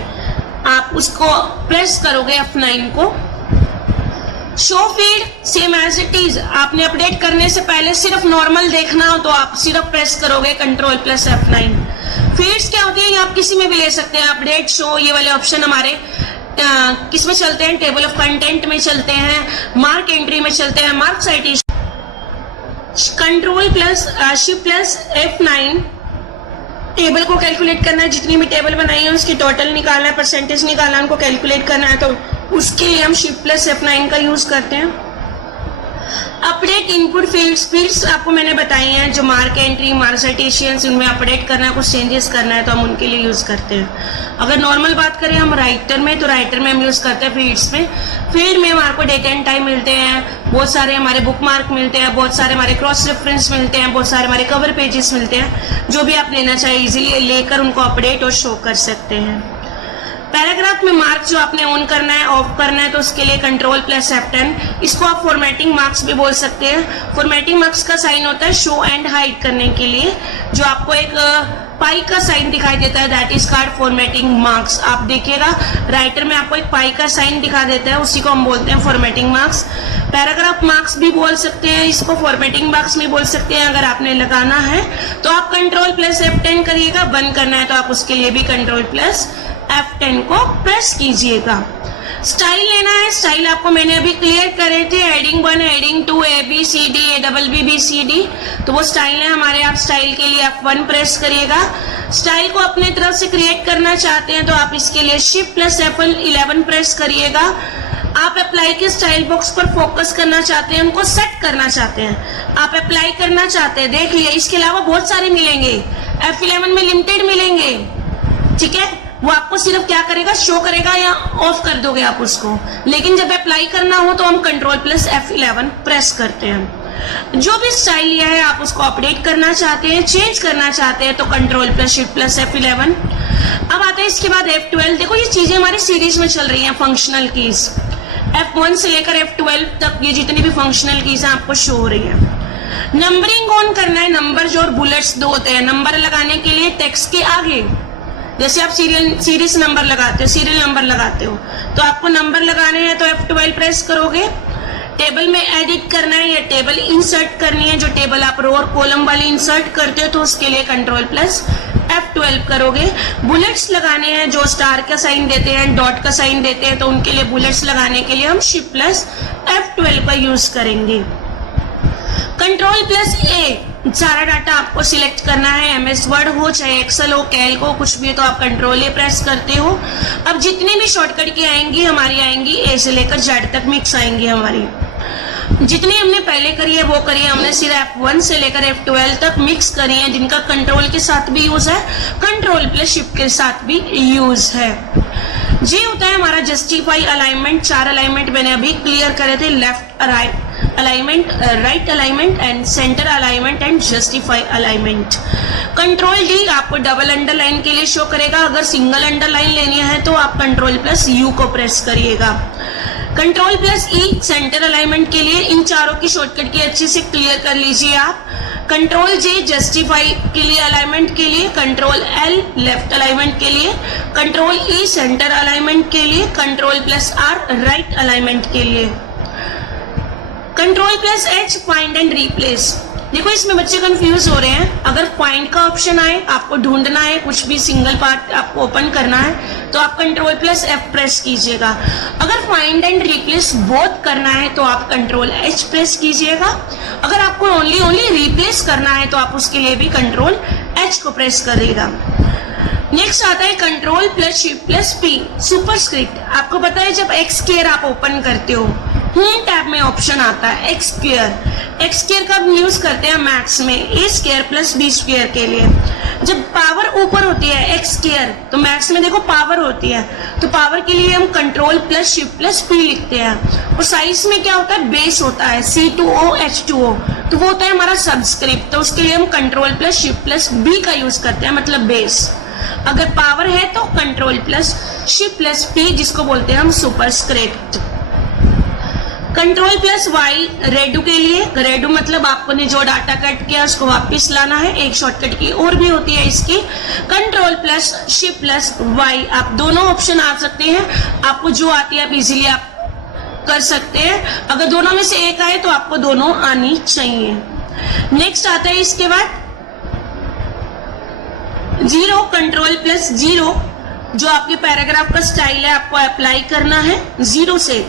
आप उसको प्रेस करोगे F9 को। Show feed same as it is, आपने अपडेट करने से पहले सिर्फ नॉर्मल देखना हो तो आप सिर्फ प्रेस करोगे Ctrl+F9। फीड्स क्या होती है ये आप किसी में भी ले सकते हैं, अपडेट, शो, ये वाले ऑप्शन हमारे किस में चलते हैं, टेबल ऑफ कंटेंट में चलते हैं, मार्क एंट्री में चलते हैं, मार्क साइटेशन। Ctrl+Shift+F9 टेबल को कैलकुलेट करना है, जितनी भी टेबल बनाई है उसकी टोटल निकालना है, परसेंटेज निकालना है, उनको कैलकुलेट करना है, तो उसके लिए हम Shift+F9 का यूज करते हैं। अपडेट इनपुट फील्ड्स आपको मैंने बताई हैं, जो मार्क एंट्री, मार्क साइटेशंस, उनमें अपडेट करना है, कुछ चेंजेस करना है तो हम उनके लिए यूज करते हैं। अगर नॉर्मल बात करें हम राइटर में, तो राइटर में हम यूज करते हैं फील्ड्स में। फील्ड में हमारे को डेट एंड टाइम मिलते हैं, बहुत सारे हमारे बुक मार्क मिलते हैं, बहुत सारे हमारे क्रॉस रेफरेंस मिलते हैं, बहुत सारे हमारे कवर पेजेस मिलते हैं, जो भी आप लेना चाहिए इजीली लेकर उनको अपडेट और शो कर सकते हैं। पैराग्राफ में मार्क जो आपने ऑन करना है, ऑफ करना है, तो उसके लिए Ctrl+F10। इसको आप फॉर्मेटिंग मार्क्स भी बोल सकते हैं। फॉर्मेटिंग मार्क्स का साइन होता है शो एंड हाइड करने के लिए, जो आपको एक पाई का साइन दिखाई देता है, that is called formatting marks. आप देखिएगा राइटर में आपको एक पाई का साइन दिखा देता है, उसी को हम बोलते हैं फॉर्मेटिंग मार्क्स। पैराग्राफ मार्क्स भी बोल सकते हैं, इसको फॉर्मेटिंग मार्क्स में बोल सकते हैं। अगर आपने लगाना है तो आप Ctrl+F10 करिएगा, बंद करना है तो आप उसके लिए भी Ctrl+F10 को प्रेस कीजिएगा। स्टाइल लेना है, स्टाइल आपको मैंने अभी क्लियर करे थे, हेडिंग 1, हेडिंग 2, ABCD, ABBBCD, तो वो स्टाइल है हमारे। आप स्टाइल के लिए F1 प्रेस करिएगा। स्टाइल को अपने तरफ से क्रिएट करना चाहते हैं तो आप इसके लिए Shift+F11 प्रेस करिएगा। आप अप्लाई के स्टाइल बॉक्स पर फोकस करना चाहते हैं, उनको सेट करना चाहते हैं, आप अप्लाई करना चाहते हैं, देखिए इसके अलावा बहुत सारे मिलेंगे, F11 में लिमिटेड मिलेंगे, ठीक है। वो आपको सिर्फ क्या करेगा, शो करेगा या ऑफ कर दोगे आप उसको, लेकिन जब अप्लाई करना हो तो हम Ctrl+F11 प्रेस करते हैं। जो भी स्टाइल लिया है आप उसको अपडेट करना चाहते हैं, चेंज करना चाहते हैं तो Ctrl+Shift+F11। अब आता है इसके बाद F12। देखो ये चीजें हमारी सीरीज में चल रही हैं, फंक्शनल कीज F1 से लेकर F12 तक ये जितनी भी फंक्शनल कीज हैं आपको शो हो रही है। नंबरिंग ऑन करना है, नंबर जो और बुलेट्स दो होते हैं, नंबर लगाने के लिए टेक्स्ट के आगे, जैसे आप सीरीज नंबर लगाते हो, सीरियल नंबर लगाते हो, तो आपको नंबर लगाने हैं तो F12 प्रेस करोगे। टेबल में एडिट करना है या टेबल इंसर्ट करनी है, जो टेबल आप रो और कॉलम वाली इंसर्ट करते हो तो उसके लिए Ctrl+F12 करोगे। बुलेट्स लगाने हैं, जो स्टार का साइन देते हैं, डॉट का साइन देते हैं, तो उनके लिए बुलेट्स लगाने के लिए हम Shift+F12 का यूज करेंगे। Ctrl+A, सारा डाटा आपको सिलेक्ट करना है, MS वर्ड हो चाहे एक्सेल हो, कैल्क हो, कुछ भी हो तो आप Ctrl+A प्रेस करते हो। अब जितनी भी शॉर्टकट की आएंगी हमारी आएंगी A से लेकर Z तक मिक्स आएंगी हमारी। जितनी हमने पहले करी है वो करी है हमने, सिर्फ F1 से लेकर F12 तक मिक्स करी है, जिनका कंट्रोल के साथ भी यूज है, Ctrl+Shift के साथ भी यूज है। जी होता है हमारा जस्टिफाई अलाइनमेंट। 4 अलाइनमेंट मैंने अभी क्लियर करे थे, left right alignment, right alignment and centre alignment and justify alignment. Ctrl+D आपको डबल अंडरलाइन के लिए शो करेगा, अगर सिंगल अंडरलाइन लेनी है तो आप Ctrl+U को प्रेस करिएगा। Ctrl+E सेंटर अलाइनमेंट के लिए। इन चारों की शॉर्टकट की अच्छे से क्लियर कर लीजिए आप। Ctrl+J जस्टिफाई के लिए अलाइनमेंट के लिए, Ctrl+L लेफ्ट अलाइनमेंट के लिए, Ctrl+E सेंटर अलाइनमेंट के लिए, Ctrl+R राइट अलाइनमेंट के लिए, Ctrl+H फाइंड एंड रिप्लेस। देखो इसमें बच्चे कंफ्यूज हो रहे हैं, अगर फाइंड का ऑप्शन आए, आपको ढूंढना है, कुछ भी सिंगल पार्ट आपको ओपन करना है तो आप Ctrl+F प्रेस कीजिएगा। अगर फाइंड एंड रिप्लेस बोथ करना है तो आप Ctrl+H प्रेस कीजिएगा। अगर आपको ओनली रिप्लेस करना है तो आप उसके लिए भी Ctrl+H को प्रेस करिएगा। नेक्स्ट आता है Ctrl+Shift+P सुपरस्क्रिप्ट। आपको पता है जब Xsquare आप ओपन करते हो, होम टैब में ऑप्शन आता है Xsquare का यूज करते हैं मैथ्स में, A²+B² के लिए। जब पावर ऊपर होती है Xsquare, तो मैथ्स में देखो पावर होती है, तो पावर के लिए हम Ctrl+Shift+P लिखते हैं। और साइज में क्या होता है, बेस होता है, C2O H2O, तो वो होता है हमारा सबस्क्रिप्ट, तो उसके लिए हम Ctrl+Shift+B का यूज करते हैं, मतलब बेस। अगर पावर है तो Ctrl+Shift+P, जिसको बोलते हैं हम सुपरस्क्रिप्ट। Ctrl+Y रेडू के लिए, रेडू मतलब आपने जो डाटा कट किया उसको वापस लाना है। एक शॉर्टकट की और भी होती है इसकी, Ctrl+Shift+Y। आप दोनों ऑप्शन आ सकते हैं, आपको जो आती है आप इजीली आप कर सकते हैं। अगर दोनों में से एक आए तो आपको दोनों आनी चाहिए। नेक्स्ट आता है इसके बाद 0, Ctrl+0, जो आपके पैराग्राफ का स्टाइल है आपको अप्लाई करना है 0 से।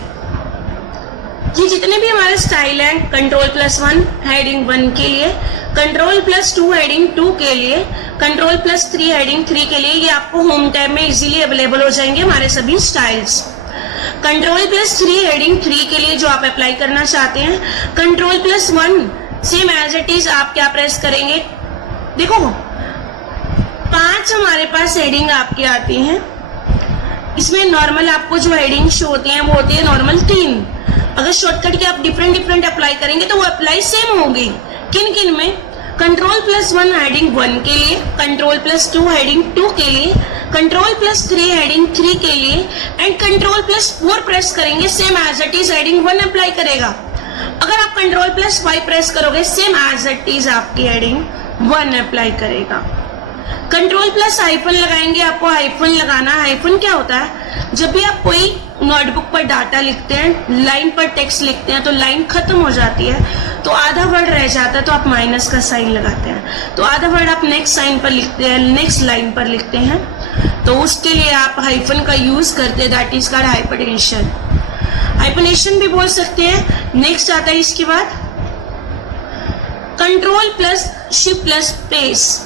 ये जितने भी हमारे स्टाइल हैं, Ctrl+1 हेडिंग 1 के लिए, Ctrl+2 हेडिंग 2 के लिए, Ctrl+3 हेडिंग 3 के लिए, ये आपको होम टैब में इजीली अवेलेबल हो जाएंगे हमारे सभी स्टाइल्स। Ctrl+3 हेडिंग 3 के लिए जो आप अप्लाई करना चाहते हैं, Ctrl+1 same as it is आप क्या प्रेस करेंगे, देखो 5 हमारे पास हेडिंग आपकी आती हैं, इसमें नॉर्मल आपको जो हेडिंग शो होती हैं वो होती है नॉर्मल 3। अगर शॉर्टकट के आप डिफरेंट अप्लाई करेंगे तो वो अप्लाई सेम होगी। किन किन में, Ctrl+1 हेडिंग 1 के लिए, Ctrl+2 हेडिंग 2 के लिए, Ctrl+3 हेडिंग 3 के लिए एंड Ctrl+4 प्रेस करेंगे, same as it is heading 1 apply करेगा। अगर आप Ctrl+5 प्रेस करोगे, सेम एज इट इज आपकी हेडिंग 1 अप्लाई करेगा। Ctrl+हाइफन लगाएंगे, आपको हाइफन लगाना। हाइफन क्या होता है, जब भी आप कोई नोटबुक पर डाटा लिखते हैं, लाइन पर टेक्स्ट लिखते हैं, तो लाइन खत्म हो जाती है तो आधा वर्ड रह जाता है, तो आप माइनस का साइन लगाते हैं। तो आधा वर्ड आप नेक्स्ट साइन पर लिखते हैं, नेक्स्ट लाइन पर लिखते हैं, तो उसके लिए आप हाइफन का यूज करते हैं, that is called hypertension. Hypertension भी बोल सकते हैं। नेक्स्ट आता है इसके बाद Ctrl+Shift+Space।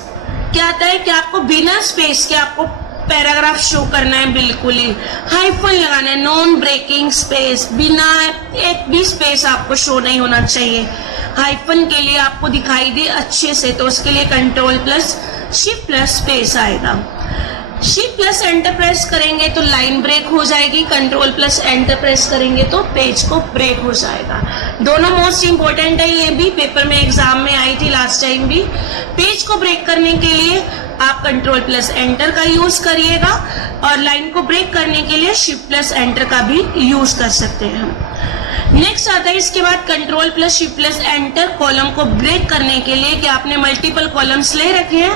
क्या आता है कि आपको बिना स्पेस के आपको पैराग्राफ शो करना है, बिल्कुल ही हाइफन लगाना है, नॉन ब्रेकिंग स्पेस, बिना एक भी स्पेस आपको शो नहीं होना चाहिए। हाइफन के लिए आपको दिखाई दे अच्छे से, तो उसके लिए Ctrl+Shift+Space आएगा। Shift+ एंटर प्रेस करेंगे तो लाइन ब्रेक हो जाएगी, Ctrl+ एंटर प्रेस करेंगे तो पेज को ब्रेक हो जाएगा। दोनों मोस्ट इंपॉर्टेंट है, ये भी पेपर में एग्जाम में आई थी लास्ट टाइम भी। पेज को ब्रेक करने के लिए आप Ctrl+ एंटर का यूज करिएगा और लाइन को ब्रेक करने के लिए Shift+ एंटर का भी यूज कर सकते हैं हम। नेक्स्ट आता है इसके बाद Ctrl+Shift+ एंटर कॉलम को ब्रेक करने के लिए, कि आपने मल्टीपल कॉलम्स ले रखे हैं,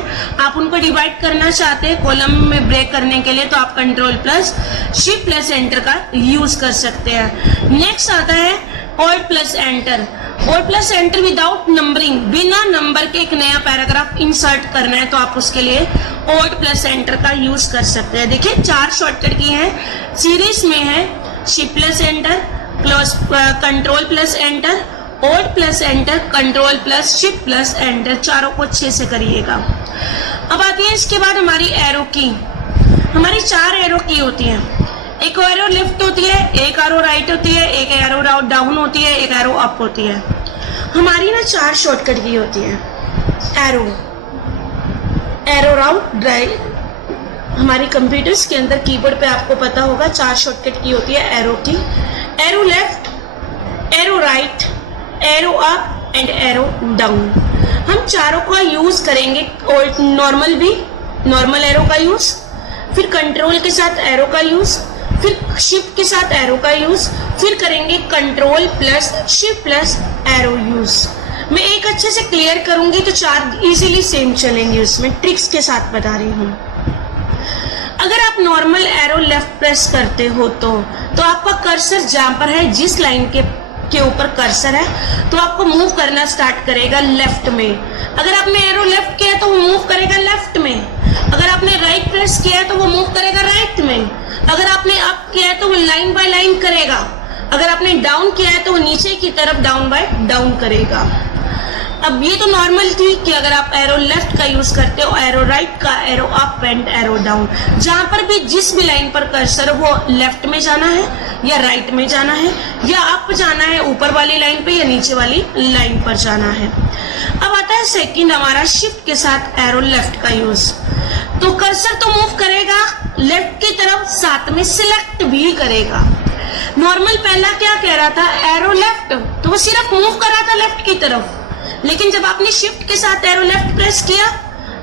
आप उनको डिवाइड करना चाहते हैं कॉलम में ब्रेक करने के लिए, तो आप Ctrl+Shift+ एंटर का यूज कर सकते हैं। नेक्स्ट आता है Alt+ enter. Alt+ enter without numbering, बिना नंबर के एक नया पैराग्राफ इंसर्ट करना है, तो आप उसके लिए Alt+ एंटर का यूज कर सकते हैं। देखिए 4 शॉर्टकट की हैं, सीरीज में है Shift+ enter, Ctrl+ enter, Alt+ enter, Ctrl+Shift+ enter, चारों को अच्छे से करिएगा। अब आती है इसके बाद हमारी एरो की। हमारी 4 एरो की होती हैं, एक एरो लेफ्ट होती है, एक एरो राइट होती है, एक एरो डाउन होती है, एक एरो अप होती है। हमारी ना 4 शॉर्टकट की होती है, एरो राउट राइट। हमारी कंप्यूटर्स के अंदर कीबोर्ड पे आपको पता होगा 4 शॉर्टकट की होती है एरो की, arrow left, arrow right, arrow up and arrow down. हम चारों का यूज करेंगे, और नॉर्मल भी, नॉर्मल एरो का यूज, फिर कंट्रोल के साथ एरो का यूज, फिर शिफ्ट के साथ एरो का यूज, फिर करेंगे Ctrl+Shift+ एरो यूज। मैं एक अच्छे से क्लियर करूंगी तो 4 इजीली सेम चलेंगे, उसमें ट्रिक्स के साथ बता रही हूँ। अगर आप नॉर्मल एरो लेफ्ट प्रेस करते हो तो आपका कर्सर जहां पर है, जिस लाइन के ऊपर कर्सर है, तो आपको मूव करना स्टार्ट करेगा लेफ्ट में। अगर आपने एरो लेफ्ट किया तो वो मूव करेगा लेफ्ट में। अगर आपने राइट प्रेस किया है तो वो मूव करेगा राइट में। अगर आपने अप किया है तो वो लाइन बाय लाइन करेगा। अगर आपने डाउन किया है तो वो नीचे की तरफ डाउन बाय डाउन करेगा। अब ये तो नॉर्मल थी कि अगर आप एरो लेफ्ट का यूज करते हो, एरो राइट का, arrow up and arrow down, जहां पर भी जिस भी लाइन पर कर्सर वो लेफ्ट में जाना है या राइट में जाना है या अप जाना है ऊपर वाली लाइन पे या नीचे वाली लाइन पर जाना है। अब आता है सेकंड हमारा शिफ्ट के साथ एरो लेफ्ट का यूज। तो कर्सर तो मूव करेगा लेफ्ट की तरफ, साथ में सिलेक्ट भी करेगा। नॉर्मल पहला क्या कह रहा था, एरो लेफ्ट, तो वो सिर्फ मूव कर रहा था लेफ्ट की तरफ, लेकिन जब आपने शिफ्ट के साथ एरो लेफ्ट प्रेस किया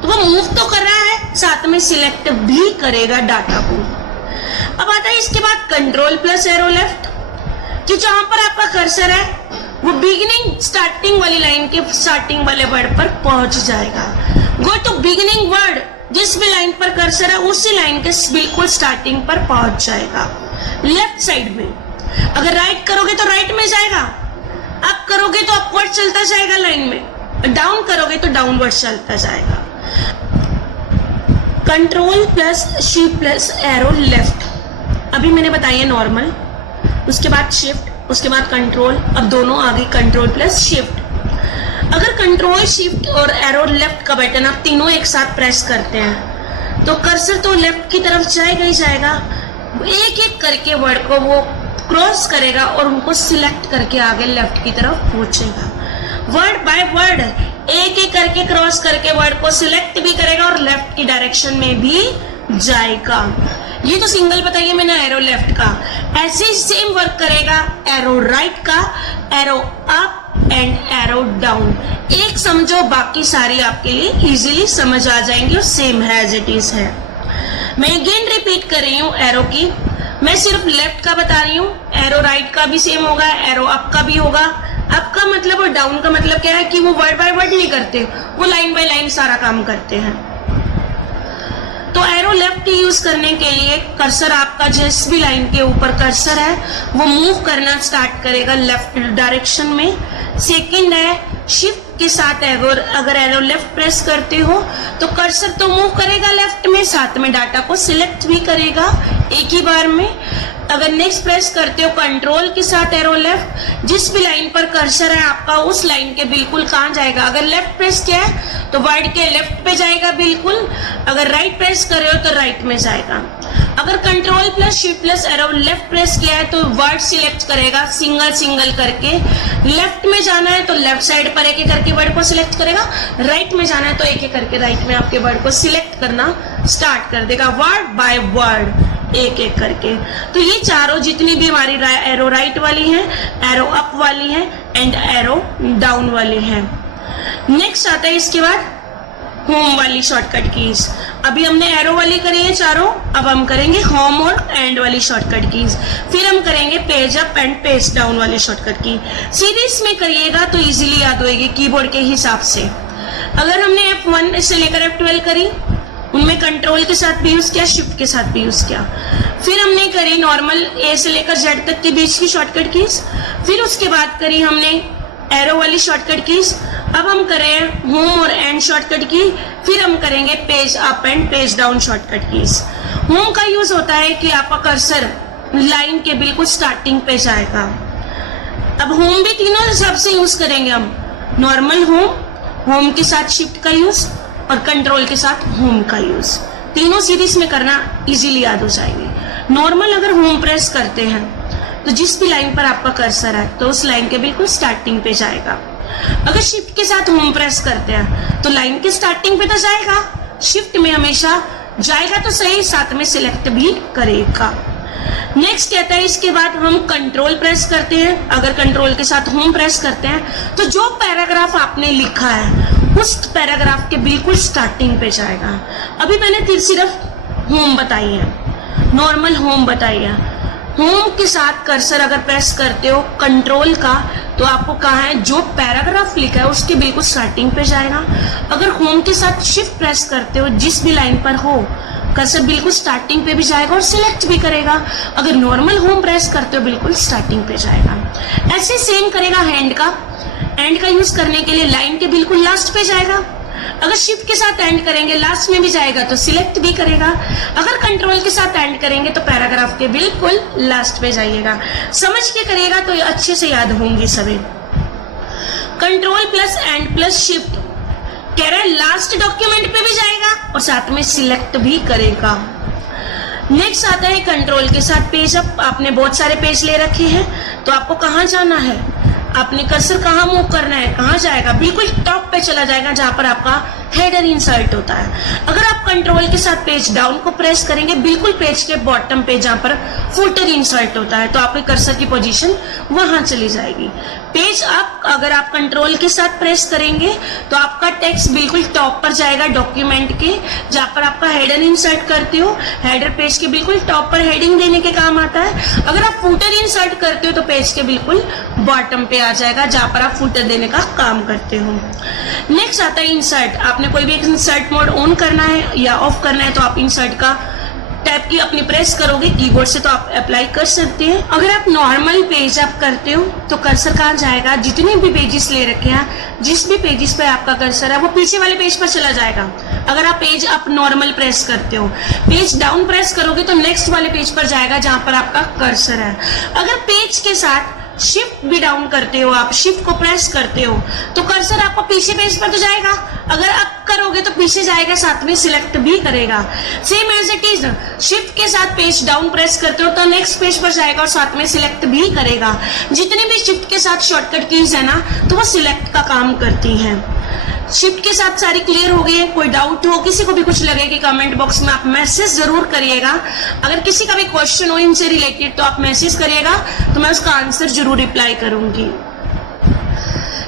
तो वो मूव तो कर रहा है, साथ में सिलेक्ट भी करेगा डाटा को। अब आता है इसके बाद Ctrl+ एरो लेफ्ट, कि जहां पर आपका कर्सर है वो बिगिनिंग स्टार्टिंग वाली लाइन के स्टार्टिंग वाले वर्ड पर पहुंच जाएगा। गो टू बिगिनिंग वर्ड, जिस भी लाइन पर कर्सर है उसी लाइन के बिल्कुल स्टार्टिंग पर पहुंच जाएगा लेफ्ट साइड में। अगर राइट करोगे तो राइट में जाएगा, अप करोगे तो अपवर्ड चलता जाएगा लाइन में, डाउन करोगे तो डाउनवर्ड चलता जाएगा। Ctrl+Shift+ एरो लेफ्ट, अभी मैंने बताया नॉर्मल, उसके बाद शिफ्ट, उसके बाद कंट्रोल, अब दोनों आगे Ctrl+Shift। अगर कंट्रोल, शिफ्ट और एरो लेफ्ट का बटन आप तीनों एक साथ प्रेस करते हैं तो कर्सर तो लेफ्ट की तरफ जाएगा ही जाएगा, एक एक करके वर्ड को वो क्रॉस करेगा और उनको सिलेक्ट करके आगे लेफ्ट की तरफ पहुंचेगा। वर्ड बाय वर्ड एक एक करके क्रॉस करके वर्ड को सिलेक्ट भी करेगा और लेफ्ट की डायरेक्शन में भी जाएगा। ये तो सिंगल बताइए मैंने एरो लेफ्ट का। ऐसे ही सेम वर्क करेगा एरो राइट का, arrow up and arrow down. एक समझो, बाकी सारी आपके लिए इजीली समझ आ जाएंगी और सेम है एज इट इज है। मैं अगेन रिपीट कर रही हूँ एरो की, मैं सिर्फ लेफ्ट का बता रही हूँ, एरो राइट का भी सेम होगा, एरो अप का भी होगा। अप का मतलब और डाउन का मतलब क्या है कि वो वर्ड बाय वर्ड नहीं करते, वो लाइन बाय लाइन सारा काम करते हैं। तो एरो लेफ्ट यूज करने के लिए कर्सर आपका जिस भी लाइन के ऊपर कर्सर है वो मूव करना स्टार्ट करेगा लेफ्ट डायरेक्शन में। सेकंड है शिफ्ट के साथ अगर एरो लेफ्ट प्रेस करते हो तो कर्सर तो मूव करेगा लेफ्ट में, साथ में डाटा को सिलेक्ट भी करेगा एक ही बार में। अगर नेक्स्ट प्रेस करते हो कंट्रोल के साथ एरो लेफ्ट, जिस भी लाइन पर कर्सर है आपका उस लाइन के बिल्कुल कहाँ जाएगा। अगर लेफ्ट प्रेस किया है तो वर्ड के लेफ्ट पे जाएगा बिल्कुल, अगर राइट प्रेस कर रहे हो तो राइट में जाएगा। अगर control plus shift plus arrow left press किया है तो वर्ड सिलेक्ट करेगा सिंगल सिंगल करके। लेफ्ट में जाना है तो लेफ्ट साइड पर एक एक करके वर्ड को सिलेक्ट करेगा, राइट में जाना है तो एक एक करके राइट में आपके वर्ड को सिलेक्ट करना स्टार्ट कर देगा वर्ड बाय वर्ड एक एक करके। तो ये चारों जितनी भी हमारी एरो राइट वाली हैं, एरो अप वाली हैं एंड एरो डाउन वाली हैं। नेक्स्ट आता है इसके बाद होम वाली शॉर्टकट कीज। अभी हमने एरो वाली करी है चारों, अब हम करेंगे होम और एंड वाली शॉर्टकट कीज। फिर हम करेंगे page up and page down वाली शॉर्टकट की। सीरीज में करिएगा तो इजीली याद होएगी कीबोर्ड के हिसाब से। अगर हमने F1 से लेकर F12 करी, उनमें कंट्रोल के साथ भी यूज किया, शिफ्ट के साथ भी यूज किया। फिर हमने करी नॉर्मल A से लेकर Z तक के बीच की शॉर्टकट कीज। फिर उसके बाद करी हमने एरो वाली शॉर्टकट कीज। अब हम करें होम और एंड शॉर्टकट की। फिर हम करेंगे page up and page down shortcut keys. Home का यूज होता है कि आपका कर्सर लाइन के बिल्कुल स्टार्टिंग पे जाएगा। अब होम भी तीनों सबसे यूज करेंगे हम, नॉर्मल होम, होम के साथ शिफ्ट का यूज और कंट्रोल के साथ होम का यूज। तीनों सीरीज में करना इजीली याद हो जाएगी। नॉर्मल अगर होम प्रेस करते हैं तो जिस भी लाइन पर आपका कर्सर है तो उस लाइन के बिल्कुल स्टार्टिंग पे जाएगा। अगर शिफ्ट के साथ होम प्रेस करते हैं तो लाइन के स्टार्टिंग पे तो जाएगा, शिफ्ट में हमेशा जाएगा तो सही, साथ में सिलेक्ट भी करेगा। नेक्स्ट कहता है इसके बाद हम कंट्रोल प्रेस करते हैं। अगर कंट्रोल के साथ होम प्रेस करते हैं तो जो पैराग्राफ आपने लिखा है उस पैराग्राफ के बिल्कुल स्टार्टिंग पे जाएगा। अभी मैंने सिर्फ होम बताई है, नॉर्मल होम बताई है। होम के साथ कर्सर अगर प्रेस करते हो कंट्रोल का तो आपको कहा है जो पैराग्राफ लिखा है उसके बिल्कुल स्टार्टिंग पे जाएगा। अगर होम के साथ शिफ्ट प्रेस करते हो जिस भी लाइन पर हो कर्सर बिल्कुल स्टार्टिंग पे भी जाएगा और सिलेक्ट भी करेगा। अगर नॉर्मल होम प्रेस करते हो बिल्कुल स्टार्टिंग पे जाएगा। ऐसे सेम करेगा हैंड का। एंड का यूज करने के लिए लाइन के बिल्कुल लास्ट पे जाएगा। अगर शिफ्ट के साथ एंड करेंगे लास्ट में भी जाएगा तो सिलेक्ट भी करेगा। अगर कंट्रोल के साथ एंड करेंगे तो पैराग्राफ के बिल्कुल लास्ट पे जाइएगा। समझ के करिएगा तो ये अच्छे से याद होंगी सभी। Control plus and plus shift कह रहा है लास्ट डॉक्यूमेंट पे भी जाएगा और साथ में सिलेक्ट भी करेगा। नेक्स्ट आता है कंट्रोल के साथ पेज अप। आपने बहुत सारे पेज ले रखे हैं तो आपको कहाँ जाना है, आपने कर्सर कहाँ मूव करना है, कहाँ जाएगा, बिल्कुल टॉप पे चला जाएगा जहां पर आपका हेडर इंसर्ट होता है। अगर आप कंट्रोल के साथ पेज डाउन को प्रेस करेंगे बिल्कुल पेज के बॉटम पे जहां पर फुटर इंसर्ट होता है तो आपके कर्सर की पोजीशन वहां चली जाएगी। पेज अप अगर आप कंट्रोल के साथ प्रेस करेंगे तो आपका टेक्स्ट बिल्कुल टॉप पर जाएगा डॉक्यूमेंट के, जहां पर आपका हेडर इंसर्ट करते हो। हेडर पेज के बिल्कुल टॉप पर हेडिंग देने के काम आता है। अगर आप फुटर इंसर्ट करते हो तो पेज के बिल्कुल बॉटम पे आ जाएगा जहां पर आप फुटर देने का काम करते हो। नेक्स्ट आता है इंसर्ट। आपने कोई भी इंसर्ट मोड ऑन करना है या ऑफ करना है तो आप इंसर्ट का टैब की अपनी प्रेस करोगे कीबोर्ड से तो आप अप्लाई कर सकते हैं। अगर आप नॉर्मल पेज अप करते हो तो कर्सर कहाँ जाएगा, जितने भी पेजेस ले रखे हैं जिस भी पेजेस पे आपका कर्सर है वो पीछे वाले पेज पर चला जाएगा। अगर आप पेज अप नॉर्मल प्रेस करते हो, पेज डाउन प्रेस करोगे तो नेक्स्ट वाले पेज पर जाएगा जहां पर आपका कर्सर है। अगर पेज के साथ शिफ्ट भी डाउन करते हो, आप शिफ्ट को प्रेस करते हो तो कर्सर आपका पीछे पेज पर तो जाएगा, अगर अप करोगे तो पीछे जाएगा, साथ में सिलेक्ट भी करेगा। Same as it is, shift के साथ पेज डाउन प्रेस करते हो तो नेक्स्ट पेज पर जाएगा और साथ में सिलेक्ट भी करेगा। जितने भी शिफ्ट के साथ शॉर्टकट कीज है ना तो वो सिलेक्ट का काम करती हैं। शिफ्ट के साथ सारी क्लियर हो गई है? कोई डाउट हो, किसी को भी कुछ लगे कि कमेंट बॉक्स में आप मैसेज जरूर करिएगा। अगर किसी का भी क्वेश्चन हो इनसे रिलेटेड तो आप मैसेज करिएगा, तो मैं उसका आंसर जरूर रिप्लाई करूंगी।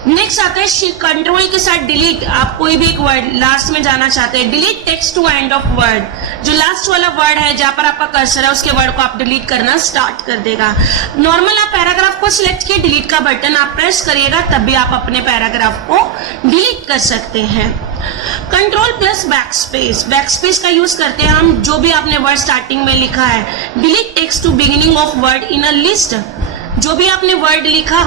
नेक्स्ट आता है कंट्रोल के साथ डिलीट। आप कोई भी एक वर्ड लास्ट में जाना चाहते हैं, delete text to end of word, जो लास्ट वाला वर्ड है जहां पर आपका कर्सर है उसके वर्ड को आप डिलीट करना स्टार्ट कर देगा। नॉर्मल आप पैराग्राफ को सिलेक्ट किए, डिलीट का बटन आप प्रेस करिएगा तब भी आप अपने पैराग्राफ को डिलीट कर सकते हैं। कंट्रोल प्लस बैकस्पेस, बैकस्पेस का यूज करते हैं हम, जो भी आपने वर्ड स्टार्टिंग में लिखा है, delete text to beginning of word in a list, जो भी आपने वर्ड लिखा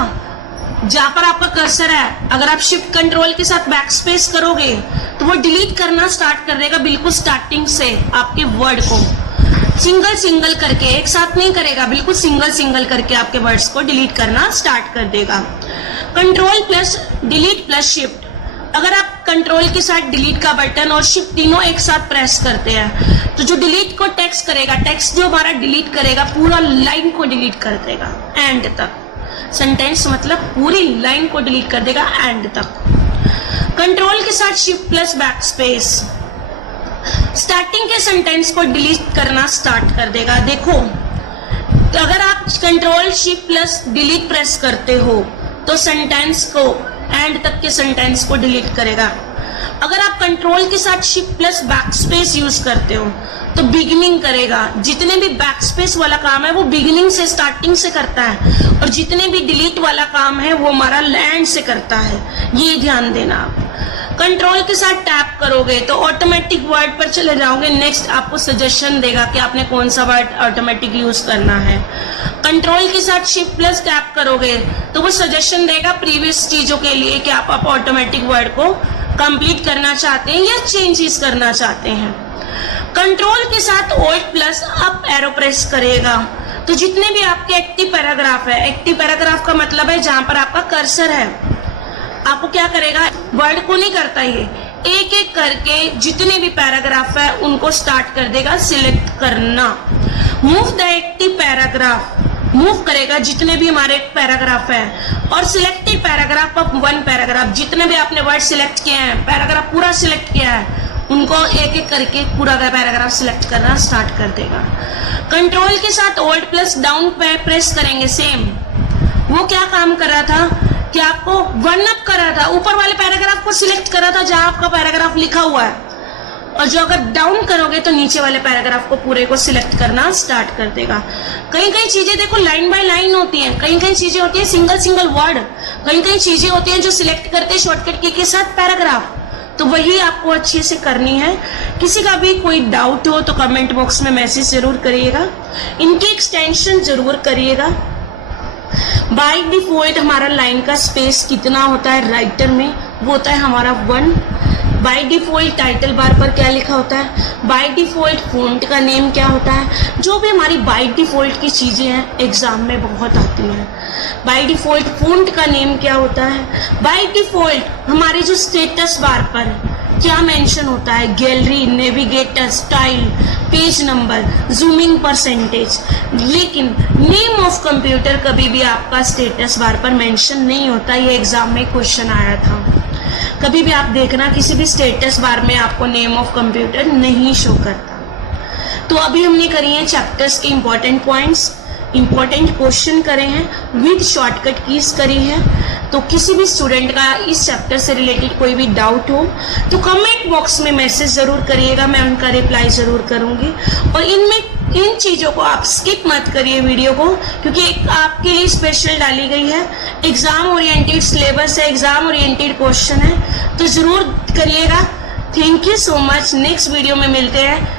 जहां पर आपका कर्सर है, अगर आप शिफ्ट कंट्रोल के साथ बैकस्पेस करोगे तो वो डिलीट करना स्टार्ट कर देगा बिल्कुल स्टार्टिंग से आपके वर्ड को, सिंगल सिंगल करके, एक साथ नहीं करेगा, बिल्कुल सिंगल सिंगल करके आपके वर्ड्स को डिलीट करना स्टार्ट कर देगा। Control plus delete plus shift, अगर आप कंट्रोल के साथ डिलीट का बटन और शिफ्ट तीनों एक साथ प्रेस करते हैं तो जो डिलीट को टेक्स्ट करेगा, टेक्स्ट जो हमारा डिलीट करेगा पूरा लाइन को डिलीट कर देगा एंड तक, सेंटेंस मतलब पूरी लाइन को डिलीट कर देगा एंड तक। कंट्रोल के साथ शिफ्ट प्लस बैकस्पेस, स्टार्टिंग के सेंटेंस को डिलीट करना स्टार्ट कर देगा। देखो, तो अगर आप control shift plus delete press करते हो तो सेंटेंस को एंड तक के सेंटेंस को डिलीट करेगा। अगर आप कंट्रोल के साथ शिफ्ट प्लस बैकस्पेस यूज करते हो तो बिगिनिंग करेगा, जितने भी बैकस्पेस वाला काम है वो बिगिनिंग से, स्टार्टिंग से करता है, और जितने भी डिलीट वाला काम है वो हमारा लैंड से करता है, ये ध्यान देना आप। कंट्रोल के साथ टैप करोगे तो ऑटोमेटिक वर्ड पर चले जाओगे, नेक्स्ट आपको सजेशन देगा कि आपने कौन सा वर्ड ऑटोमेटिक यूज करना है। कंट्रोल के साथ शिफ्ट प्लस टैप करोगे तो वो सजेशन देगा प्रीवियस चीजों के लिए कि आप ऑटोमेटिक वर्ड को कंप्लीट करना चाहते हैं या चेंजेस करना चाहते हैं। कंट्रोल के साथ alt plus up arrow press करेगा तो जितने भी आपके एक्टिव पैराग्राफ है, एक्टिव पैराग्राफ का मतलब है जहां पर आपका कर्सर है, आपको क्या करेगा, वर्ड को नहीं करता, ये एक एक करके जितने भी पैराग्राफ है उनको स्टार्ट कर देगा सिलेक्ट करना। Move the active paragraph, move करेगा जितने भी हमारे पैराग्राफ है, और selected paragraph of one paragraph, जितने भी आपने वर्ड सिलेक्ट किए हैं, पैराग्राफ पूरा सिलेक्ट किया है, उनको एक एक करके पूरा का पैराग्राफ सिलेक्ट करना स्टार्ट कर देगा। कंट्रोल के साथ ऑल्ट प्लस डाउन प्रेस करेंगे, सेम वो क्या काम कर रहा था कि आपको वन अप कर रहा था, ऊपर वाले पैराग्राफ को सिलेक्ट कर रहा था जहां आपका पैराग्राफ लिखा हुआ है, और जो अगर डाउन करोगे तो नीचे वाले पैराग्राफ को पूरे को सिलेक्ट करना स्टार्ट कर देगा। कई कई चीजें देखो लाइन बाय लाइन होती हैं, कई कई चीजें होती है सिंगल सिंगल वर्ड, कई कई चीजें होती हैं जो सिलेक्ट करते हैं शॉर्टकट की के साथ पैराग्राफ, तो वही आपको अच्छे से करनी है। किसी का भी कोई डाउट हो तो कमेंट बॉक्स में मैसेज जरूर करिएगा, इनकी एक्सटेंशन जरूर करिएगा। बाय डिफॉल्ट हमारा लाइन का स्पेस कितना होता है राइटर में, वो होता है हमारा 1। बाय डिफॉल्ट टाइटल बार पर क्या लिखा होता है, बाय डिफॉल्ट फॉन्ट का नेम क्या होता है, जो भी हमारी बाय डिफॉल्ट की चीजें हैं एग्जाम में बहुत आती हैं। बाय डिफॉल्ट फॉन्ट का नेम क्या होता है, बाय डिफॉल्ट हमारे जो स्टेटस बार पर क्या मेंशन होता है, gallery, navigator, style, page number, zooming percentage, लेकिन नेम ऑफ कंप्यूटर कभी भी आपका स्टेटस बार पर मेंशन नहीं होता। ये एग्जाम में क्वेश्चन आया था, कभी भी आप देखना किसी भी स्टेटस बार में आपको नेम ऑफ कंप्यूटर नहीं शो करता। तो अभी हमने करी है चैप्टर्स के इंपॉर्टेंट पॉइंट्स, इंपॉर्टेंट क्वेश्चन करे हैं विद शॉर्टकट कीज करी है। तो किसी भी स्टूडेंट का इस चैप्टर से रिलेटेड कोई भी डाउट हो तो कमेंट बॉक्स में मैसेज जरूर करिएगा, मैं उनका रिप्लाई जरूर करूंगी। और इन चीज़ों को आप स्किप मत करिए वीडियो को, क्योंकि आपके लिए स्पेशल डाली गई है, एग्जाम ओरिएंटेड सिलेबस है, एग्जाम ओरिएंटेड क्वेश्चन है, तो जरूर करिएगा। Thank you so much, next video में मिलते हैं।